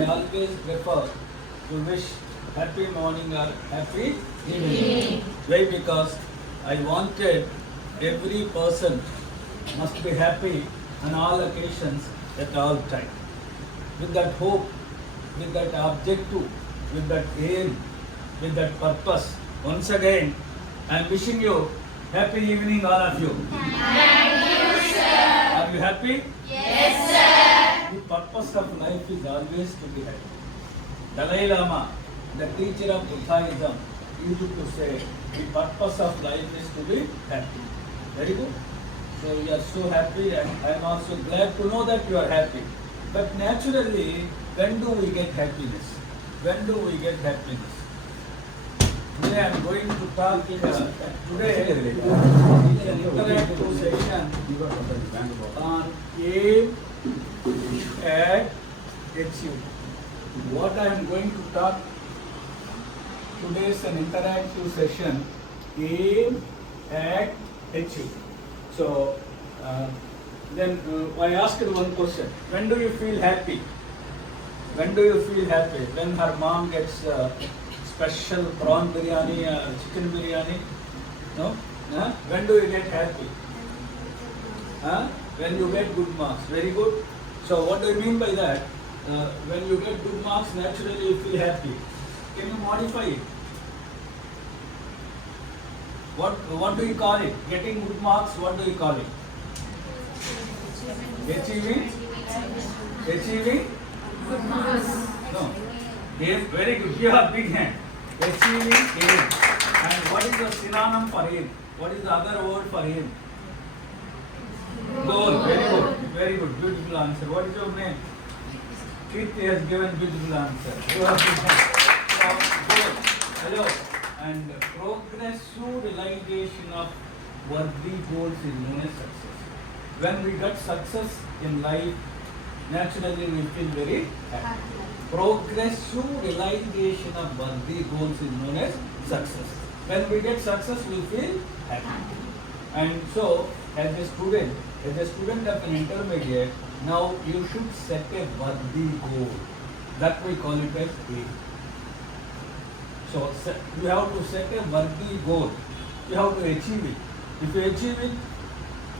I always prefer to wish happy morning or happy evening. Why? Because I wanted every person must be happy on all occasions at all time. With that hope, with that objective, with that aim, with that purpose. Once again, I am wishing you happy evening, all of you. Thank you, sir. Are you happy? Yes, sir. The purpose of life is always to be happy. Dalai Lama, the teacher of Buddhism, used to say, the purpose of life is to be happy. Very good. So you are so happy, and I am also glad to know that you are happy. But naturally, when do we get happiness? When do we get happiness? Today I am going to talk. Today is an interactive session on aim at achieve. What I am going to talk today is an interactive session, aim at achieve. So then I asked one question. When do you feel happy? When do you feel happy? When her mom gets special prawn biryani or chicken biryani? No? Huh? When do you get happy? Huh? When you get good marks. Very good. So what do you mean by that? When you get good marks, naturally you feel happy. Can you modify it? What do you call it? Getting good marks, what do you call it? Achieving? Achieving? Good marks. No. Aim, very good. Give a big hand. Achieving aim. And what is the synonym for aim? What is the other word for aim? Goal. Very good. Very good. Beautiful answer. What is your name? Kirti has given beautiful answer. You have big hand. So, goal. Hello. And progressive realization of worthy goals is known as success. When we get success in life, naturally we feel very happy. Progressive realization of worthy goals is known as success. When we get success, we feel happy. And so, as a student of an intermediate, now you should set a worthy goal. That we call it as aim. So you have to set a worthy goal. You have to achieve it. If you achieve it,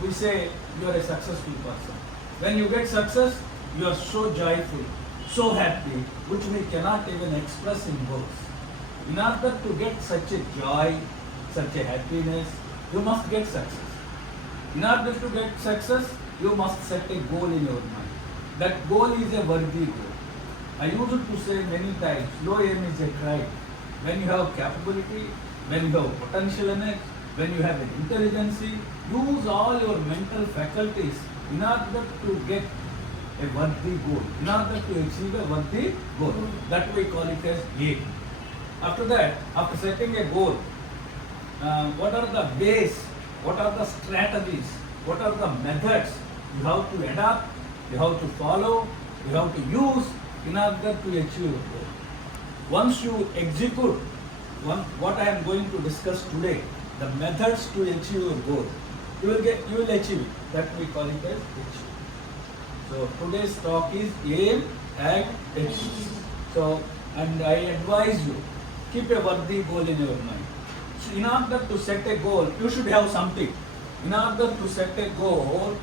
we say you are a successful person. When you get success, you are so joyful, so happy, which we cannot even express in words. In order to get such a joy, such a happiness, you must get success. In order to get success, you must set a goal in your mind. That goal is a worthy goal. I used to say many times, low aim is a crime. When you have capability, when you have potential in it, when you have an intelligence, use all your mental faculties in order to get a worthy goal, in order to achieve a worthy goal. That we call it as aim. After that, after setting a goal, what are the base, what are the strategies, what are the methods you have to adopt, you have to follow, you have to use in order to achieve a goal. Once you execute what I am going to discuss today, the methods to achieve your goal, you will achieve it. That we call it as achieve. So today's talk is aim at achieve. So, and I advise you, keep a worthy goal in your mind. So in order to set a goal, you should have something. In order to set a goal,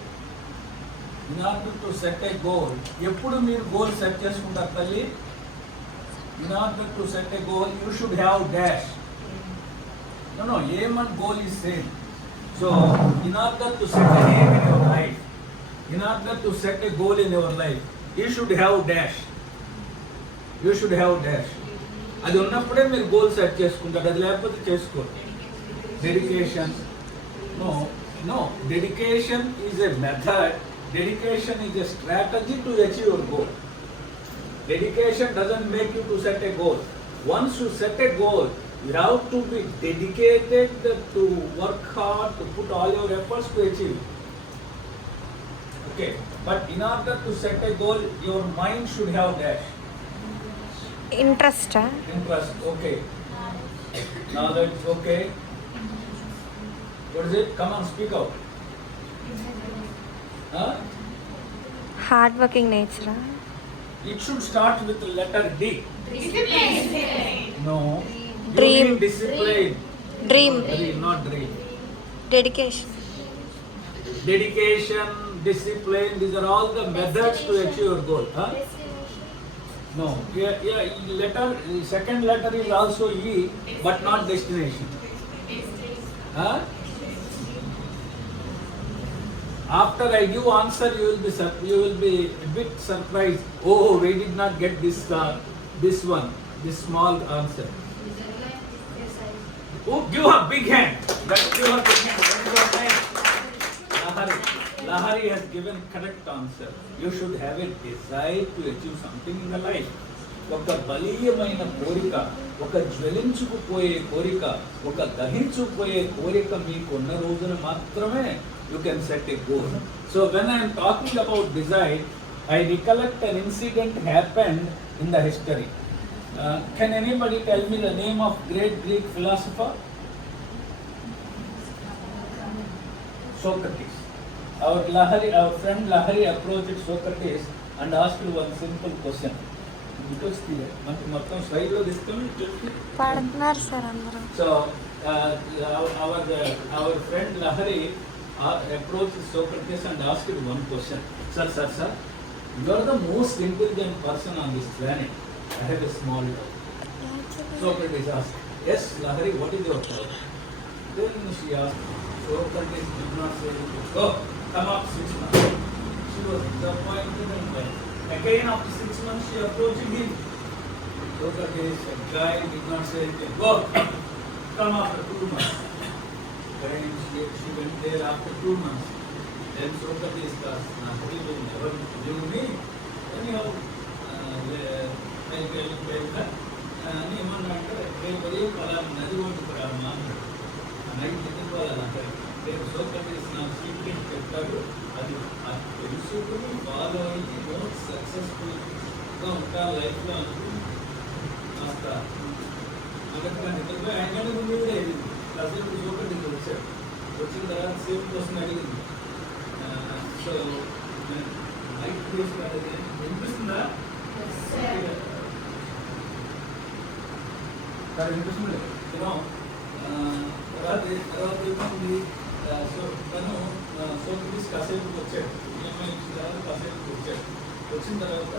ఎప్పుడు మీరు goal set చేసుకుంటారు తల్లి? In order to set a goal, you should have dash. No, aim and goal is same. So, in order to set an aim in your life, in order to set a goal in your life, you should have dash. You should have dash. అది ఉన్నప్పుడే మీరు goal set చేసుకుంటారు, అది లేకపోతే చేసుకోరు. Dedication. No. Dedication is a method. Dedication is a strategy to achieve your goal. Dedication doesn't make you to set a goal. Once you set a goal, you have to be dedicated to work hard, to put all your efforts to achieve it. Okay, but in order to set a goal, your mind should have dash. Interest. Interest, okay. Knowledge, okay. What is it? Come on, speak out. Huh? Hard working nature. it should start with the letter D. Discipline. No. Dream. You need discipline. Dream. Dream, not dream. Dedication. Dedication, discipline, these are all the methods to achieve your goal. Huh? No. Yeah, letter, second letter is also E, but not destination. Huh? After I give answer, you will be a bit surprised. Oh, we did not get this small answer. Oh, give a big hand. Give a big hand. Lahari has given correct answer. You should have a desire to achieve something in the life. ఒక బలీయమైన కోరిక, ఒక జ్వలించుకుపోయే కోరిక, ఒక దహించుకుపోయే కోరిక మీకు ఉన్న రోజున మాత్రమే you can set a goal. So when I am talking about desire, I recollect an incident happened in the history. Can anybody tell me the name of great Greek philosopher? Socrates. Our friend Lahari approached Socrates and asked one simple question. మొత్తం స్లైడ్లో తీసుకొని పాడుతున్నారు sir అందరూ. So our friend Lahari approached Socrates and asked one question. Sir, you are the most intelligent person on this planet. I have a small doubt. Socrates asked, yes, Lahari, what is your doubt? Then she asked, Socrates did not say, go, come up 6 months. She was disappointed and again after 6 months she approached him. Socrates, a guy did not say anything. Go, come after 2 months. Then she went there after 2 months. Then Socrates asked, Lahari will never leave me. Anyhow, ఏమన్నాడంటే రేపు పలానా నది ఒడ్డుకు రామ్మా అన్నాడు. Night నిద్రపోవాలంటే రేపు Socrates నాకు secret చెప్తాడు, అది తెలుసుకుని ఫాలో అయ్యి మోస్ట్ సక్సెస్ఫుల్గా ఉంటా లైఫ్లో అనుకుని కాస్త అన్నట్టుగా నిద్రపోయి ఆయన ముందు కూడా వెళ్ళింది. కాసేపు సోక్రటీస్ వచ్చాడు. వచ్చిన తర్వాత సేమ్ క్వశ్చన్ అడిగింది. సో నైట్ తీసుకున్నది వినిపిస్తుందా? వినిపిస్తుంది. తర్వాత ఏమైంది, తను సోక్రటీస్ కాసేపు వచ్చాడు. ఈఎంఐ ఇచ్చిన తర్వాత కాసేపు వచ్చాడు. వచ్చిన తర్వాత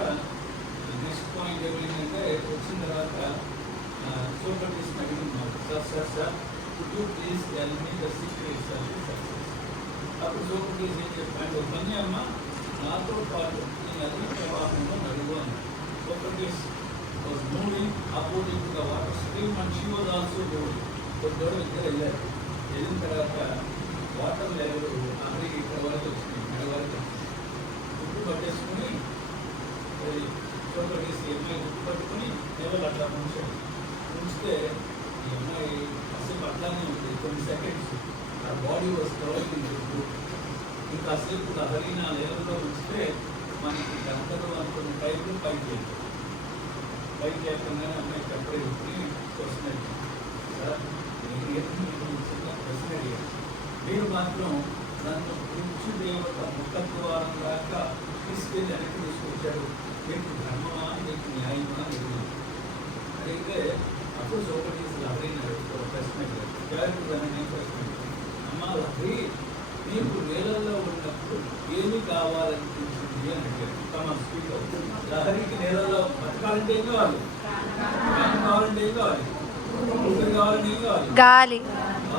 నెక్స్ట్ పాయింట్ ఏమైందంటే వచ్చిన తర్వాత సోక్రటీస్ అడిగినాడు, sir could you please tell me the secrets of the success? అప్పుడు సోక్రటీస్ ఏం చెప్పాడు, ఒక పని అమ్మ నాతో పాటు ఈ నది ప్రవాహంలో నడువు అన్నాడు. Socrates was moving opposite to the water stream and she was also moving. కొద్దిగా ఇద్దరు వెళ్ళారు. వెళ్ళిన తర్వాత వాటర్ లెవెల్ అక్కడికి ఇక్కడ వరకు వచ్చింది, ఇక్కడ వరకు గుట్టు పట్టేసుకుని సోక్రటీస్ ఈ అమ్మాయి గుట్టు పట్టుకుని లెవెల్ అట్లా ఉంచితే ఈ అమ్మాయి కాసేపు అట్లానే ఉంది. కొన్ని సెకండ్స్ ఆ body was covered in good. ఇంకాసేపు లహరి నా లెవెల్లో ఉంచితే మనకి గంటలు అనుకున్న టైంలో పైకి చేయకుండానే అమ్మాయికి అప్పుడే క్వశ్చన్ అడిగాను, సార్ ప్రశ్న అడిగాను, మీరు మాత్రం నన్ను మృత్యు దేవత ముఖ ద్వారం దాకా తీసుకెళ్ళి వెనక్కి తీసుకొచ్చారు, మీకు ధర్మమా మీకు న్యాయమా అడిగితే అప్పుడు సోక్రటీస్ లహరిని ఒక ప్రశ్న అడిగారు. ప్రశ్న అమ్మ లహరి, నీకు నేలల్లో ఉన్నప్పుడు ఏమి కావాలనిపించింది అని అడిగారు. తమ స్పీక్ లహరికి నేలల్లో బతకాలంటే ఏం కావాలి, కావాలంటే ఏం కావాలి, ఊపిరి కావాలంటే ఏం కావాలి, గాలి,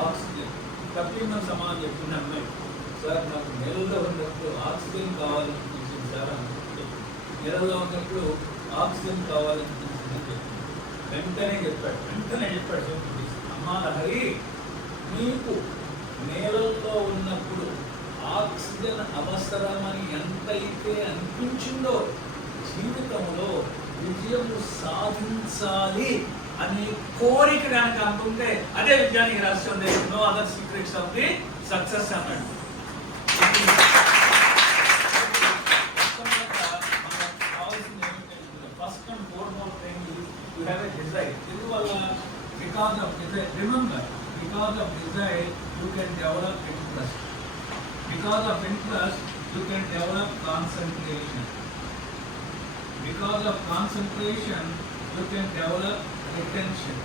ఆక్సిజన్. కప్లిమన్ సమానం చెప్పింది అమ్మాయి, సార్ నాకు నేలల్లో ఉన్నప్పుడు ఆక్సిజన్ కావాలనిపించింది సార్ అని. నేలల్లో ఉన్నప్పుడు ఆక్సిజన్ కావాలనిపించింది అని చెప్పింది. వెంటనే చెప్పాడు సోక్రటీస్, అమ్మా లహరి, నీకు నేలల్లో ఉన్నప్పుడు ఆక్సిజన్ అవసరమని ఎంతైతే అనిపించిందో జీవితంలో విజయము సాధించాలి అనే కోరిక కనుక అనుకుంటే అదే విజయానికి రహస్యం. No other secrets of the success అన్నాడు. కావాల్సింది ఏమిటంటే first and foremost thing you have a desire. ఎందువల్ల? Because of desire. Remember, because of desire you can develop interest, because of interest you can develop concentration, Because of concentration, you can develop retention.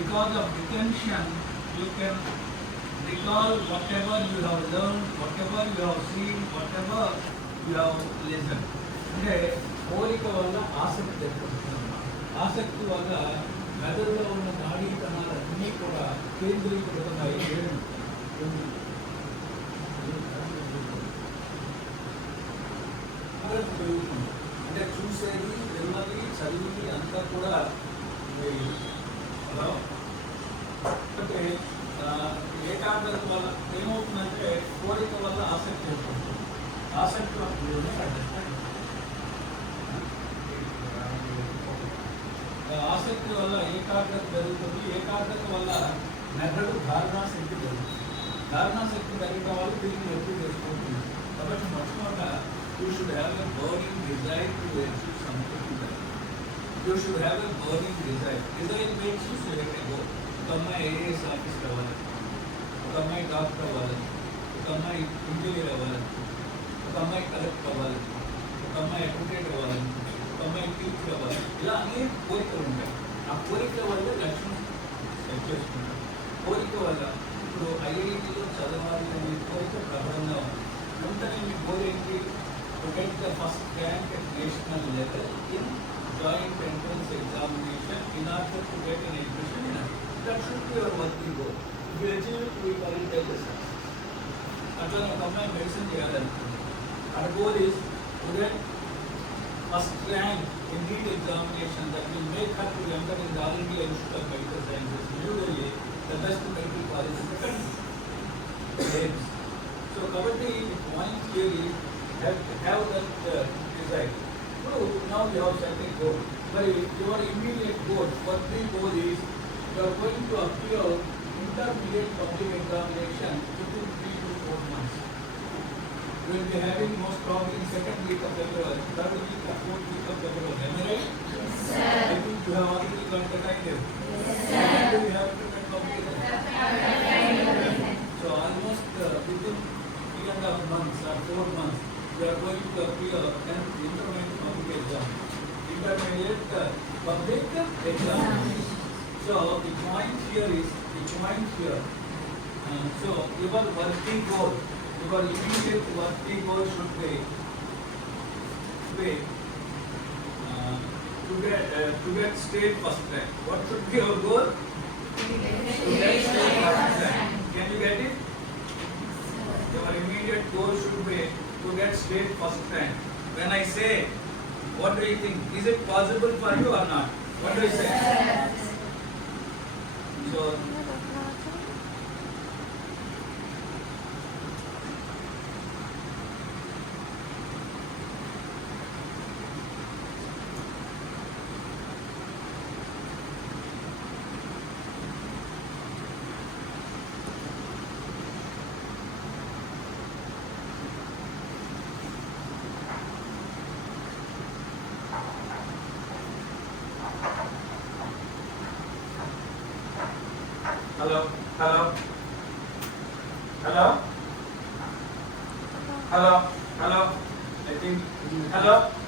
Because of retention, you can recall whatever you have learned, whatever you have seen, whatever you have listened. అంటే కోరిక వల్ల ఆసక్తి ఏర్పడుతుంది. ఆసక్తి వల్ల మెదడులో ఉన్న నాడీ కణాలన్నీ కూడా కేంద్రీకృతమై పెరుగుతుంది. అంటే చూసేది, విన్నది, చదివి అంతా కూడా అంటే ఏకాగ్రత వల్ల ఏమవుతుందంటే కోరిక వల్ల ఆసక్తి ఏర్పడుతుంది. ఆసక్తి ఆసక్తి వల్ల ఏకాగ్రత పెరుగుతుంది. ఏకాగ్రత వల్ల మెదడు ధారణాశక్తి పెరుగుతుంది. ధారణాశక్తి పెరగడం వల్ల తిరిగి ఎప్పుడు చేసుకుంటుంది. కాబట్టి మొట్టమొదట you should have a burning desire to achieve something in life. You should have a burning desire. Desire makes you select a goal. ఒక అమ్మాయి ఐఏఎస్ ఆఫీసర్ అవ్వాలి, ఒక అమ్మాయి డాక్టర్ అవ్వాలి, ఒక అమ్మాయి ఇంజనీర్ అవ్వాలి, ఒక అమ్మాయి కలెక్టర్ అవ్వాలి, ఒక అమ్మాయి అడ్వకేట్ అవ్వాలి, ఒక అమ్మాయి టీచర్ అవ్వాలి. ఇలా అనేక కోరికలు ఉంటాయి. ఆ కోరిక వల్ల లక్ష్యం సెట్ చేసుకుంటాం. కోరిక వల్ల ఇప్పుడు ఐఐటీలో చదవాలి అనే కోరిక ప్రబలంగా ఉంది. వెంటనే మీ గోల్ ఏంటి? To get the first rank at national level in joint entrance examination in order to get an admission in it. That should be your working goal. If you achieve it, we call it as a success. అట్లా ఒక అమ్మాయి medicine చేయాలనుకుంటుంది. Our goal is to get first rank in NEET examination that will make her to enter in the All India Institute of Medical Sciences, New Delhi, the best medical college in the country. So, kabatti point here is have that desire. So now you have set a goal. But your immediate goal, what the goal is, you are going to appear intermediate public examination within 3 to 4 months. You will be having most probably in second week of February, third week or fourth week of February. Am I right? Yes, sir. I think you have already got the timetable. Yes, sir. When do you have to get public examination? So almost within 3.5 months or 4 months, we are going to appear an intermediate public exam. Intermediate public exam. So the point here is, so your working goal, your immediate working goal should be to get state first rank. What should be your goal? To get state first rank. Can you get it? Your immediate goal should be to get state first rank. When I say, what do you think? Is it possible for you or not? What do you say? So,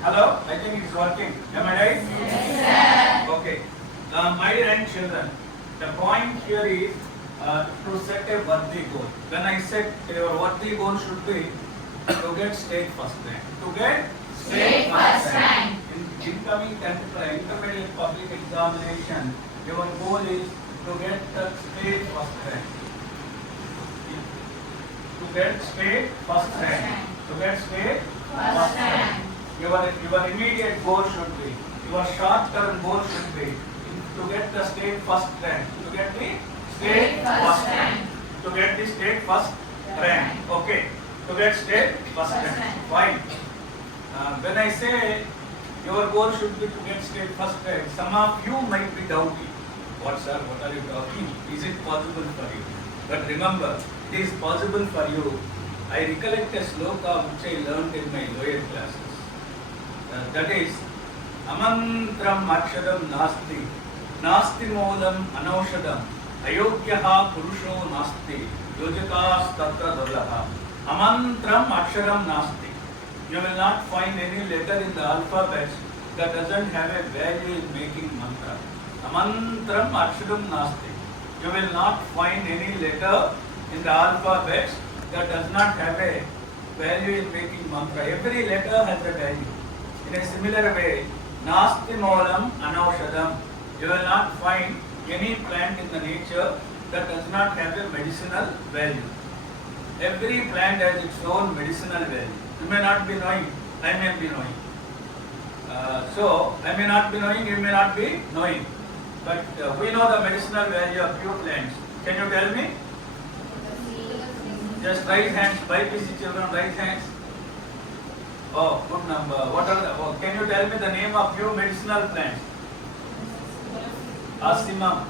hello. I think it's working. Am I right? Yes, sir. Okay. My dear children, the point here is to set a worthy goal. When I said your worthy goal should be to get state first rank. To get State first rank. In incoming intermediate public examination, your goal is to get the state first rank. To get state first rank. To get state first rank. Your immediate goal should be, your short-term goal should be to get the state first rank. To get the state first rank. To get the state first rank. Okay. To get state first rank. Fine. When I say your goal should be to get state first rank, some of you might be doubting. What sir, what are you talking? Is it possible for you? But remember, it is possible for you. I recollect a sloka which I learned in my lower classes. That is, amantram aksharam nasti, nasti moolam anaushadam, ayogyaha purusho nasti, yojakas tatra durlabha. Amantram aksharam nasti. You will not find any letter in the alphabet that doesn't have a value in making mantra. Amantram akshadam nasti. You will not find any letter in the alphabet that does not have a value in making mantra. Every letter has a value. In a similar way, nasti moolam anaushadam. You will not find any plant in the nature that does not have a medicinal value. Every plant has its own medicinal value. You may not be knowing, I may be knowing. So, I may not be knowing, you may not be knowing. But we know the medicinal value of few plants. Can you tell me? Just raise hands, BPC children, raise hands. Oh, good number. What are the, oh, can you tell me the name of few medicinal plants? Asimam.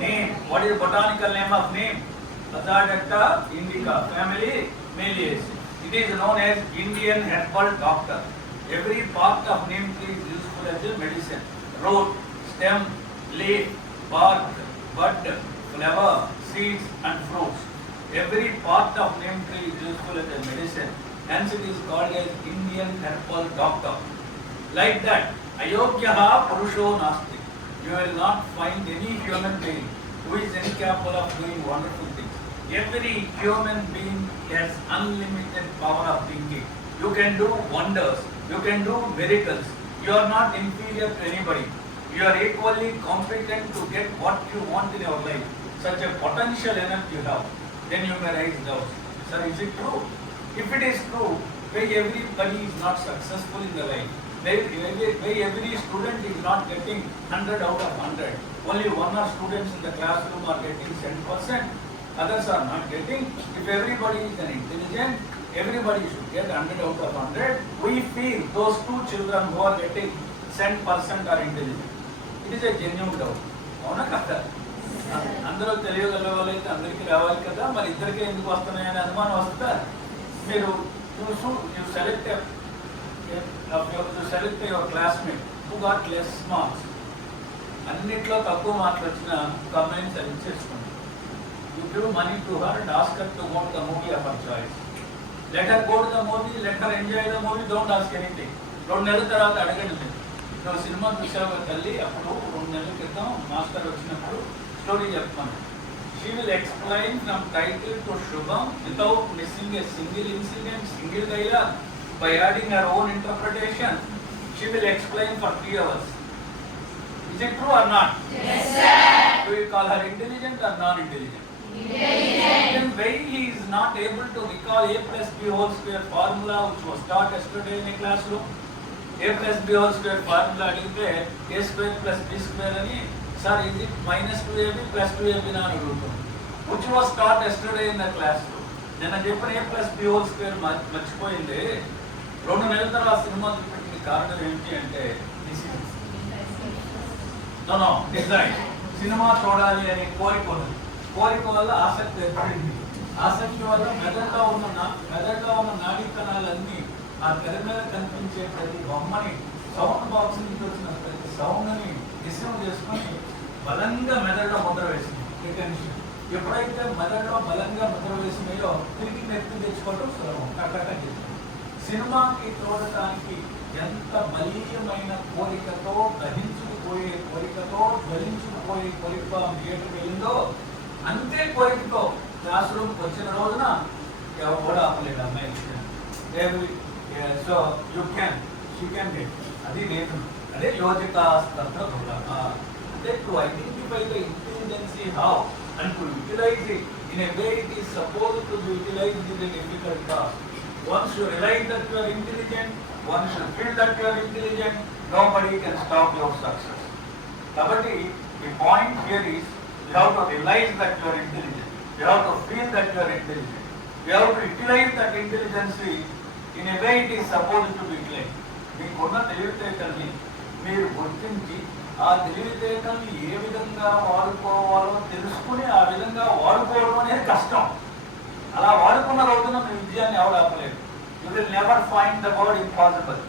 Name. What is botanical name of name? Azadirachta indica. Family Meliaceae. It is known as Indian herbal doctor. Every part of neem tree is useful as a medicine. Root, stem, leaf, bark, bud, flower, seeds and fruits. Every part of neem tree is useful as a medicine. Hence it is called as Indian herbal doctor. Like that, ayogyaha purusho nasti. You will not find any human being who is incapable of doing wonderful things. Every human being has unlimited power of thinking. You can do wonders. You can do miracles. You are not inferior to anybody. You are equally competent to get what you want in your life. Such a potential energy you have. Then you may raise doubts. Sir, is it true? If it is true, why everybody is not successful in the life? Why every student is not getting 100 out of 100? Only one or students in the classroom are getting 10%. Others are not getting. If everybody is an intelligent, everybody should get 100 out of 100. We feel those two children who are getting 10% are intelligent. It is a genuine doubt. అవునా కదా? అందరూ తెలియగల వాళ్ళైతే అందరికీ రావాలి కదా, మరి ఇద్దరికే ఎందుకు వస్తున్నాయని అనుమానం వస్తుందా? మీరు you select your classmate who got less marks. అన్నిట్లో తక్కువ మార్కులు వచ్చిన ఒక అమ్మాయిని సెలెక్ట్ చేసుకోండి. You give money to her and ask her to go to the movie of her choice. Let her go to the movie, let her enjoy the movie, don't ask anything. 2 నెలల తర్వాత అడగండి. నువ్వు cinema చూసావు తల్లి, అప్పుడు 2 నెలల క్రితం master వచ్చినప్పుడు స్టోరీ చెప్పమని. She will explain from title to Shubham without missing a single incident, single dialogue, by adding her own interpretation. She will explain for 3 hours. Is it true or not? Yes, sir. Do you call her intelligent or non-intelligent? Intelligent. Then why he is not able to recall a plus b whole square formula which was taught yesterday in a classroom? A plus b whole square formula అడిగితే a square plus b square అని, sir is it minus 2ab plus 2ab అని అడుగుతాం. Which was taught yesterday in the classroom. నిన్న చెప్పిన a plus b whole square మర్చిపోయింది. 2 నెలల తర్వాత cinema చూపెట్టిన కారణం ఏంటి అంటే డిజైన్. సినిమా చూడాలి అనే కోరిక ఉన్నది. కోరిక వల్ల ఆసక్తి ఏర్పడింది. ఆసక్తి వల్ల మెదడులో ఉన్న నాడీ కణాలన్నీ ఆ తెర మీద కనిపించే ప్రతి బొమ్మని, సౌండ్ బాక్స్ నుంచి వచ్చిన ప్రతి సౌండ్ని రిసీవ్ చేసుకొని బలంగా మెదడులో ముద్ర వేసింది. రిటెన్షన్. ఎప్పుడైతే మెదడులో బలంగా ముద్ర వేసినాయో తిరిగి నెత్తి తెచ్చుకోవడం సులభం. కట్టక సినిమాకి చూడటానికి ఎంత బలీయమైన కోరికతో, దహించుకుపోయే కోరికతో, జ్వలించుకుపోయే కోరిక థియేటర్కి వెళ్ళిందో అంతే కోరికతో క్లాస్ రూమ్కి వచ్చిన రోజున ఎవరు కూడా ఆపలేడు అమ్మాయి. So you can get. అది లేదు. అదే యోజితాస్త్ర అంటే to identify the intelligency how and to utilize it in a way it is suppose to be utilized in a difficult task. Once you realize that you are intelligent, once you feel that you are intelligent, nobody can stop your success. Kabatti, the point here is you have to realize that you are intelligent. You have to feel that you are intelligent. You have to utilize that intelligence in a way it is supposed to be utilized. మీకున్న తెలివితేటల్ని మీరు గుర్తించి ఆ తెలివితేటల్ని ఏ విధంగా వాడుకోవాలో తెలుసుకుని ఆ విధంగా వాడుకోవడం అనేది కష్టం. అలా వాడుకున్న రోజున మీ విజయాన్ని ఎవరు ఆపలేదు. You will never find the word impossible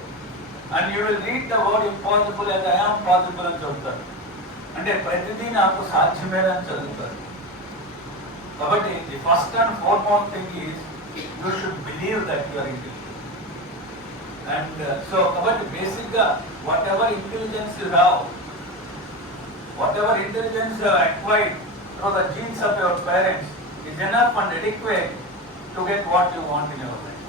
and you will read the word impossible as I am possible అని చదువుతారు. అంటే ప్రతిదీ నాకు సాధ్యమే అని చదువుతారు. కాబట్టి the first and foremost thing is you should believe that you are intelligent. And so కాబట్టి బేసిక్గా whatever intelligence you have, whatever intelligence you have acquired through the genes of your parents is enough and adequate to get what you want in your life.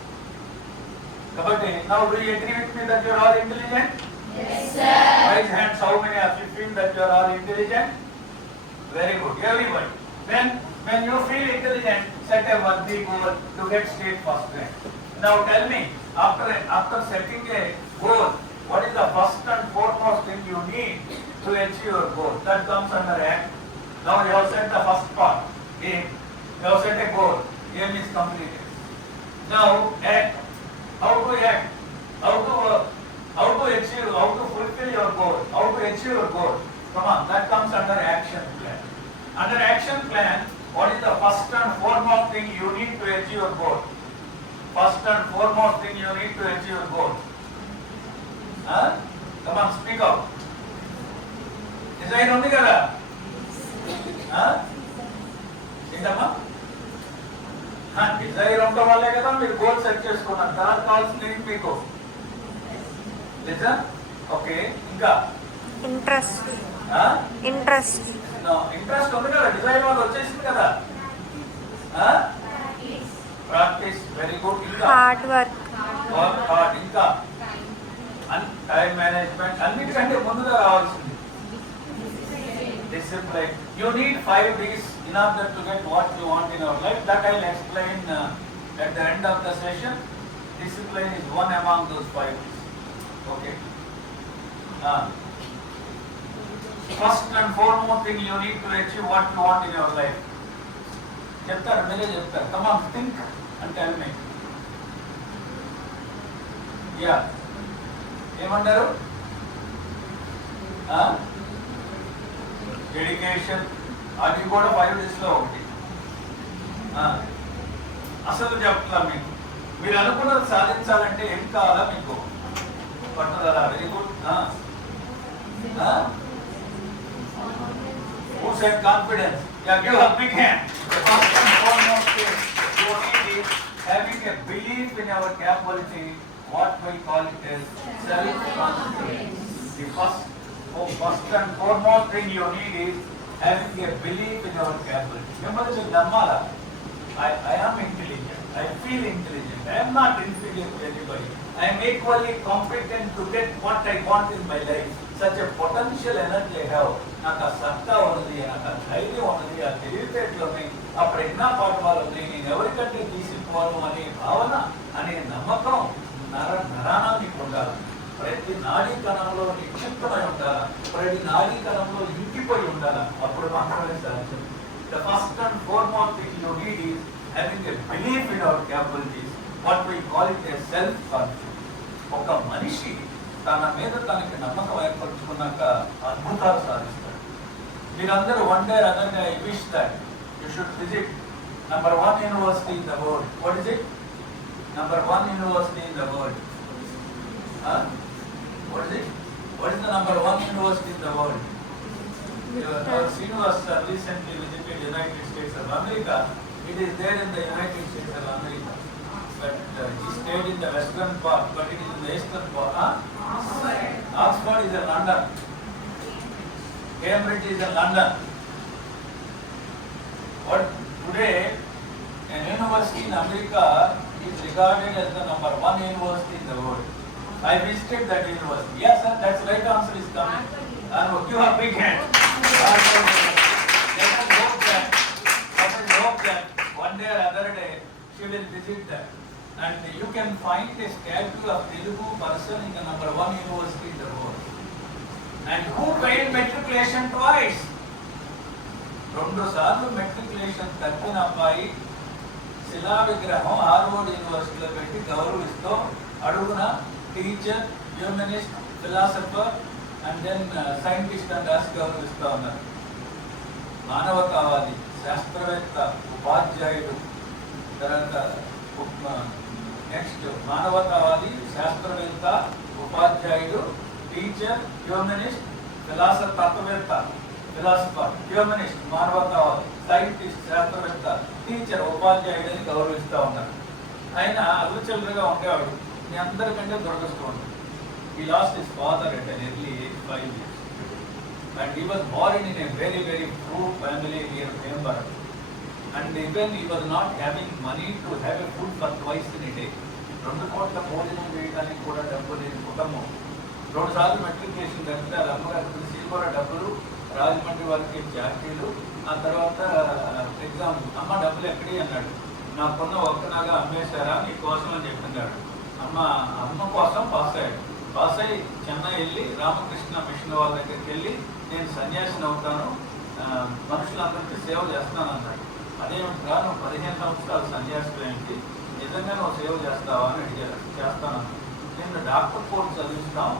Kabatti, now do you agree with me that you are all intelligent? Yes, sir. Raise hands, how many of you feel that you are all intelligent? Very good, everybody. When you feel intelligent, set a worthy goal to get state first rank. Now tell me, after setting a goal, what is the first and foremost thing you need to achieve your goal? That comes under act. Now you have set the first part, aim. You have set a goal, aim is completed. Now act. How to act? How to achieve? How to fulfill your goal? How to achieve your goal? Come on, that comes under action plan. Under action plan, what is the first and foremost thing you need to achieve your goal? First and foremost thing you need to achieve your goal. Huh? Come on, speak out. Design undi kada? Huh? ఏంటమ్మా? Dzire ఉండటం వల్లే కదా మీరు goal set చేసుకున్నారు. తర్వాత కావాల్సింది మీకు లేదా? ఓకే, ఇంకా ఇంట్రెస్ట్ ఇంట్రెస్ట్ ఉంది కదా, డిజైర్ వల్ల వచ్చేసింది కదా. Practice, very good. ఇంకా హార్డ్ వర్క్, ఇంకా టైం మేనేజ్మెంట్, అన్నిటికంటే ముందుగా రావాల్సింది discipline. You need 5 Ds in order to get what you want in your life. That I'll explain at the end of the session. Discipline is one among those 5 Ds. Okay. First and foremost thing you need to achieve what you want in your life. Cheptaru, mere cheptaru. Come on, think and tell me. Yeah. ఏమంటారు? Dedication, అది కూడా 5 Ds లో ఒకటి. అసలు చెప్తా మీకు, మీరు అనుకున్నది సాధించాలంటే ఏం కావాలా? మీకు పట్టుదల. Very good. Who said confidence? Yeah, give a big hand. The first and foremost thing you need is having a belief in our capability. What we call it as self-confidence. The first and foremost thing you need is having a belief in your capability. Remember the Dhammala. I am intelligent. I feel intelligent. I am not inferior to anybody. I am equally competent to get what I want in my life. Such a potential energy I have. నాకు ఆ సత్తా ఉన్నది, నాకు ఆ ధైర్యం ఉన్నది, ఆ తెలివితేటలు ఉన్నాయి, ఆ ప్రజ్ఞాపాఠవాలు ఉన్నాయి, నేను ఎవరికంటే తీసిపోను అనే భావన, అనే నమ్మకం నరానా మీకు ఉండాలి. ప్రతి నాడీ కణంలో నిక్షిప్తమై ఉండాలి, ప్రతి నాడీ కణంలో ఇంకిపోయి ఉండాలి. అప్పుడు మాత్రమే సాధ్యం. The first and foremost thing you need is having a belief in our capabilities. What we call it as self-confidence. ఒక మనిషి తన మీద తనకి నమ్మకం ఏర్పరచుకున్నాక అద్భుతాలు సాధిస్తాడు. మీరందరూ one day or other day I wish that you should visit number 1 university in the world. What is it? Number 1 university in the world. What is it? What is the number 1 university in the world? Srinivas recently visited United States of America. It is there in the United States of America. But he stayed in the western part, but it is in the eastern part. Oxford is in London. Cambridge is in London. But today, a university in America is regarded as the number 1 university in the world. I visited that university. Yes, sir, that's the right answer is coming. Give a big hand. Let us hope that one day or other day she will visit that. And you can find a statue of Telugu person in the number 1 university in the world. And who failed matriculation twice? 2 సార్లు matriculation తప్పిన అబ్బాయి శిలా విగ్రహం Harvard యూనివర్సిటీలో పెట్టి గౌరవిస్తూ అడుగున teacher, humanist, philosopher and then scientist అని రాసి గౌరవిస్తూ ఉన్నారు. మానవతావాది, శాస్త్రవేత్త, ఉపాధ్యాయుడు, తర్వాత నెక్స్ట్ మానవతావాది, శాస్త్రవేత్త, ఉపాధ్యాయుడు, టీచర్, హ్యూమనిస్ట్, ఫిలాసఫర్, తత్వవేత్త, ఫిలాసఫర్, హ్యూమనిస్ట్, మానవతావాది, సైంటిస్ట్, శాస్త్రవేత్త, టీచర్, ఉపాధ్యాయుడు అని గౌరవిస్తూ ఉన్నారు. ఆయన అలుచలుగా ఉండేవాడు. మీ అందరికంటే దురదృష్టవంతుడు. He lost his father at an early age, 5 years. And he was born in a very, very poor family near Coimbatore. And even he was not having money to have a food for twice in a day. 2 కోట్ల భోజనం చేయడానికి కూడా డబ్బు లేని కుటుంబం. 2 సార్లు matriculation జరిగితే వాళ్ళ అమ్మగారు తెలిసి కూడా డబ్బులు, రాజమండ్రి వారికి జాతీయులు, ఆ తర్వాత ఎగ్జామ్. అమ్మ డబ్బులు ఎక్కడి అన్నాడు. నాకున్న ఒక్కనాగా అమ్మేశారా నీకోసం అని చెప్తున్నాడు. అమ్మ కోసం పాస్ అయ్యాడు. పాస్ అయ్యి చెన్నై వెళ్ళి రామకృష్ణ మిషన్ వాళ్ళ దగ్గరికి వెళ్ళి నేను సన్యాసిని అవుతాను, మనుషులందరికీ సేవ చేస్తాను అన్నాడు. అదేమిట్రా నువ్వు 15 సంవత్సరాలు సన్యాసులు ఏంటి, నిజంగా నువ్వు సేవ చేస్తావా అని అడిగారు. చేస్తానన్నా. నేను డాక్టర్ కోర్స్ చదివిస్తాం,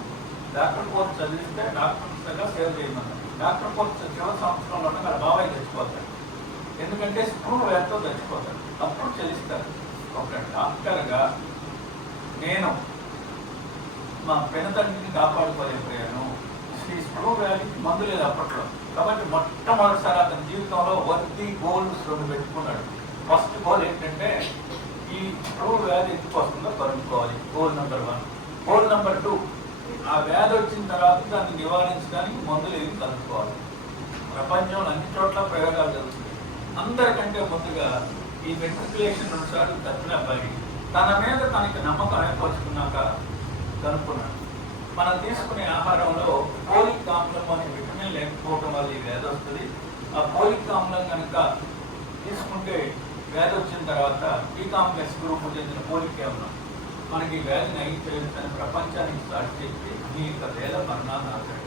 డాక్టర్ కోర్స్ చదివిస్తే డాక్టర్గా సేవ చేయమన్నాను. డాక్టర్ కోర్స్ చివరి సంవత్సరంలో మన బాబాయ్ చచ్చిపోతాడు, ఎందుకంటే స్క్రూ వేర్తో చచ్చిపోతాడు. అప్పుడు చెల్లిస్తారు. ఒక డాక్టర్గా నేను మా పెనతండ్రిని కాపాడుకోలేకపోయాను. ఈ స్క్రూ వ్యాధికి మందు లేదు అప్పట్లో. కాబట్టి మొట్టమొదటిసారి అతని జీవితంలో వర్ది గోల్స్ 2 పెట్టుకున్నాడు. ఫస్ట్ గోల్ ఏంటంటే ఈ స్క్రూ వ్యాధి ఎందుకు వస్తుందో కనుక్కోవాలి, గోల్ నెంబర్ 1. గోల్ నెంబర్ 2, ఆ వ్యాధి వచ్చిన తర్వాత దాన్ని నివారించడానికి మందులు ఏది కనుక్కోవాలి. ప్రపంచంలో అన్ని చోట్ల ప్రయోగాలు జరుగుతుంది. అందరికంటే ముందుగా ఈ మెట్రికులేషన్ 2 సార్లు తప్పిన అబ్బాయి తన మీద తనకి నమ్మకం ఏర్పరచుకున్నాక కనుక్కున్నాడు. మనం తీసుకునే ఆహారంలో పోలిక్ ఆమ్లం అనే విటమిన్ లేకపోవడం వల్ల ఈ వ్యాధి వస్తుంది. ఆ పోలిక్ ఆమ్లం కనుక తీసుకుంటే వ్యాధి వచ్చిన తర్వాత ఈ కాంప్లెక్స్ గ్రూప్ చెందిన పోలిక్ ఆమ్లం మనకి వ్యాధిని అయిపోయిందని ప్రపంచానికి స్టార్ట్ చేసి అనేక వేల మరణాలు ఆగాడు.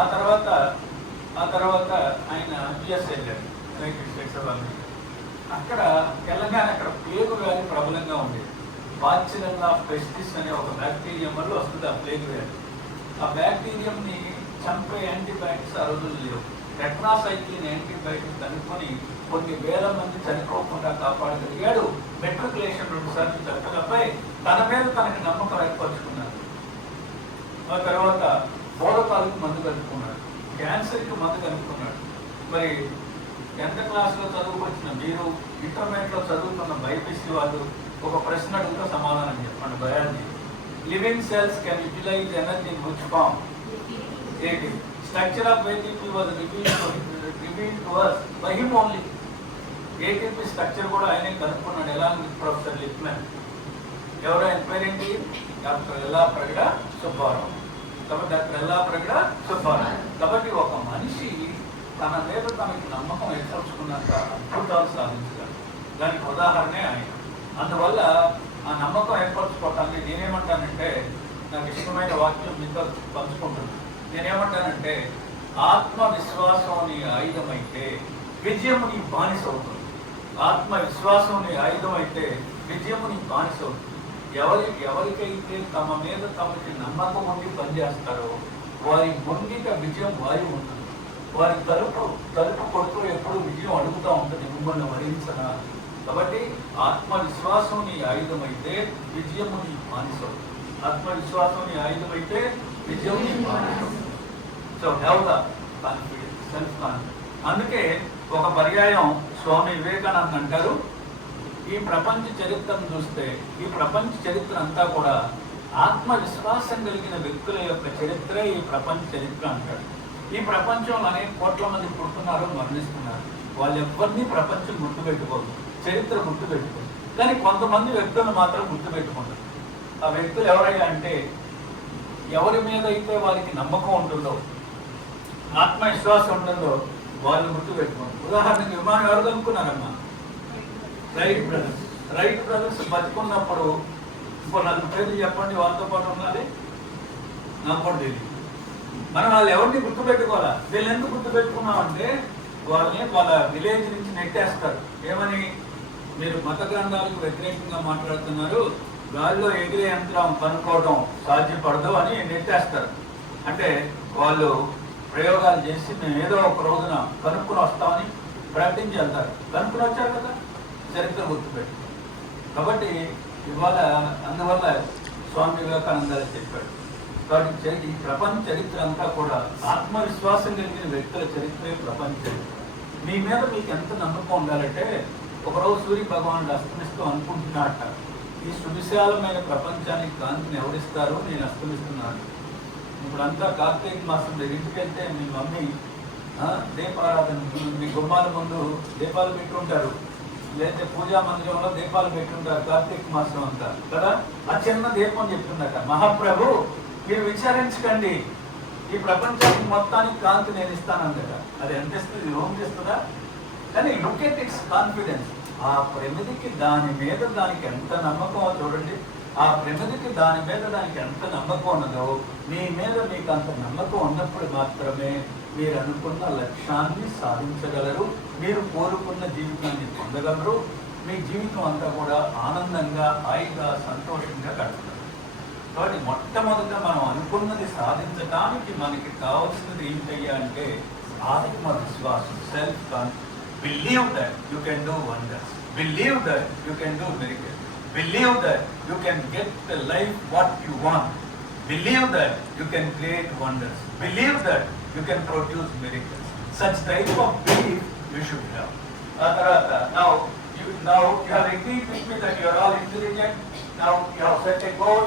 ఆ తర్వాత ఆయన యుఎస్ వెళ్ళాడు, యునైటెడ్ స్టేట్స్ ఆఫ్ అమెరికా. అక్కడ తెలంగాణ అక్కడ ప్లేగు వ్యాధి ప్రబలంగా ఉండేది. బాచిలల్లా పెస్టిస్ అనే ఒక బ్యాక్టీరియం వల్ల వస్తుంది ఆ ప్లేగ్ వ్యాధి. ఆ బ్యాక్టీరియంని చంపే యాంటీబయాటిక్స్ ఆ రోజులు లేవు. టెట్రాసైక్లిన్ యాంటీబయాటిక్ కనుక్కొని కొన్ని వేల మంది చనిపోకుండా కాపాడగలిగాడు. మెట్రికులేషన్ 2 సార్లు తప్పకపోై తన మీద తనకి నమ్మకం ఏర్పరచుకున్నాడు. ఆ తర్వాత బోధకాలకు మందు కనుక్కున్నాడు, క్యాన్సర్కి మందు కనుక్కున్నాడు. మరి 10th క్లాస్లో చదువుకొచ్చిన మీరు, ఇంటర్మీడియట్లో చదువుతున్న బైపీసీ వాళ్ళు ఒక ప్రశ్న అడిగితే సమాధానం చెప్పండి. Biology, living cells can utilize energy in which form? ATP. Structure of ATP was revealed to us by him only. ATP structure కూడా ఆయనే కనుక్కున్నాడు, ఎలాంగ్ విత్ ప్రొఫెసర్ లిప్మెన్. ఎవరు ఆయన పేరేంటి? డాక్టర్ ఎల్లాప్రగడ సుబ్బారావు. కాబట్టి ఒక మనిషి తన మీద తనకి నమ్మకం ఏర్పరచుకున్నాక అద్భుతాలు సాధించగలరు. దానికి ఉదాహరణే ఆయన. అందువల్ల ఆ నమ్మకం ఏర్పరచుకోవటానికి నేనేమంటానంటే, నాకు ఇష్టమైన వాక్యం మీతో పంచుకుంటున్నాను. నేనేమంటానంటే, ఆత్మవిశ్వాసం నీ ఆయుధమైతే విజయము నీ బానిస అవుతుంది. ఆత్మవిశ్వాసం నీ ఆయుధం అయితే విజయము నీ బానిస అవుతుంది. ఎవరికైతే తమ మీద తమకి నమ్మకం ఉండి పనిచేస్తారో వారి ముంగిట విజయం వారి ఉంటుంది. వారి తలుపు కొడుతూ ఎప్పుడు విజయం అడుగుతూ ఉంటుంది, మిమ్మల్ని వరించనా. కాబట్టి ఆత్మవిశ్వాసం నీ ఆయుధం అయితే విజయము నీ బానిసం. ఆత్మవిశ్వాసం నీ ఆయుధం అయితే విజయం నీ బానిసం. So have the confidence, self confidence. అందుకే ఒక పర్యాయం స్వామి వివేకానంద అంటారు, ఈ ప్రపంచ చరిత్రను చూస్తే ఈ ప్రపంచ చరిత్ర అంతా కూడా ఆత్మవిశ్వాసం కలిగిన వ్యక్తుల యొక్క చరిత్రే ఈ ప్రపంచ చరిత్ర అంటాడు. ఈ ప్రపంచంలో అనేక కోట్ల మంది పుడుతున్నారు, మరణిస్తున్నారు. వాళ్ళు ఎవరిని ప్రపంచం గుర్తుపెట్టుకోదు, చరిత్ర గుర్తుపెట్టుకోదు. కానీ కొంతమంది వ్యక్తులను మాత్రం గుర్తుపెట్టుకుంటారు. ఆ వ్యక్తులు ఎవరయ్యా అంటే, ఎవరి మీద అయితే వారికి నమ్మకం ఉంటుందో, ఆత్మవిశ్వాసం ఉంటుందో వాళ్ళు గుర్తుపెట్టుకోండి. ఉదాహరణకి విమానం ఎవరు కనుక్కున్నారమ్మా? రైట్ బ్రదర్స్ బతుకున్నప్పుడు ఇంకో 4 పేర్లు చెప్పండి వాళ్ళతో పాటు ఉన్నది. నాకు కూడా తెలియదు. మనం వాళ్ళు ఎవరిని గుర్తుపెట్టుకోవాలా? వీళ్ళు ఎందుకు గుర్తుపెట్టుకున్నామంటే వాళ్ళని వాళ్ళ విలేజ్ నుంచి నెట్టేస్తారు. ఏమని? మీరు మత గ్రంథాలకు వ్యతిరేకంగా మాట్లాడుతున్నారు, గాలిలో ఎగిరే యంత్రం కనుక్కోవడం సాధ్యపడదు అని నెట్టేస్తారు. అంటే వాళ్ళు ప్రయోగాలు చేసి మేము ఏదో ఒక రోజున కనుక్కుని వస్తామని ప్రకటించి వెళ్తారు. కనుక్కుని వచ్చారు కదా, చరిత్ర గుర్తుపెట్టు. కాబట్టి ఇవాళ అందువల్ల స్వామి వివేకానంద చెప్పాడు. కాబట్టి ఈ ప్రపంచ చరిత్ర అంతా కూడా ఆత్మవిశ్వాసం కలిగిన వ్యక్తుల చరిత్రే ప్రపంచ చరిత్ర. మీ మీద మీకు ఎంత నమ్మకం ఉండాలంటే, ఒకరోజు సూర్య భగవానుడు అస్తమిస్తూ అనుకుంటున్నట్ట, ఈ సువిశాలమైన ప్రపంచానికి కాంతిని ఎవరిస్తారు? నేను అస్తమిస్తున్నాను. ఇప్పుడంతా కార్తీక మాసం ఇంటికి వెళ్తే మీ మమ్మీ దీపారాధన మీ గుమ్మాల ముందు దీపాలు పెట్టుంటారు, లేకపోతే పూజా మందిరంలో దీపాలు పెట్టుంటారు కార్తీక మాసం అంతా కదా. ఆ చిన్న దీపం చెప్తుందట, మహాప్రభు మీరు విచారించకండి, ఈ ప్రపంచానికి మొత్తానికి కాంతి నేను ఇస్తానందట. అది ఎంత ఇస్తుంది? హోమ్ చేస్తుందా? కానీ లుక్ ఎట్ ఇట్స్ కాన్ఫిడెన్స్. ఆ ప్రమిదికి దాని మీద దానికి ఎంత నమ్మకమో చూడండి. ఆ ప్రమిదికి దాని మీద దానికి ఎంత నమ్మకం ఉన్నదో, మీ మీద మీకు అంత నమ్మకం ఉన్నప్పుడు మాత్రమే మీరు అనుకున్న లక్ష్యాన్ని సాధించగలరు, మీరు కోరుకున్న జీవితాన్ని పొందగలరు, మీ జీవితం అంతా కూడా ఆనందంగా హాయిగా సంతోషంగా గడుపుతారు. కాబట్టి మొట్టమొదట మనం అనుకున్నది సాధించడానికి మనకి కావాల్సినది ఏంటయ్యా అంటే ఆత్మ విశ్వాసం, self confidence. Believe that you can do wonders. Believe that you can do miracles. Believe that you can get the life what you want. Believe that you can create wonders. Believe that you can produce miracles. Such type of belief you should have. Now you have agreed with me that you are all intelligent. Now you have set a goal.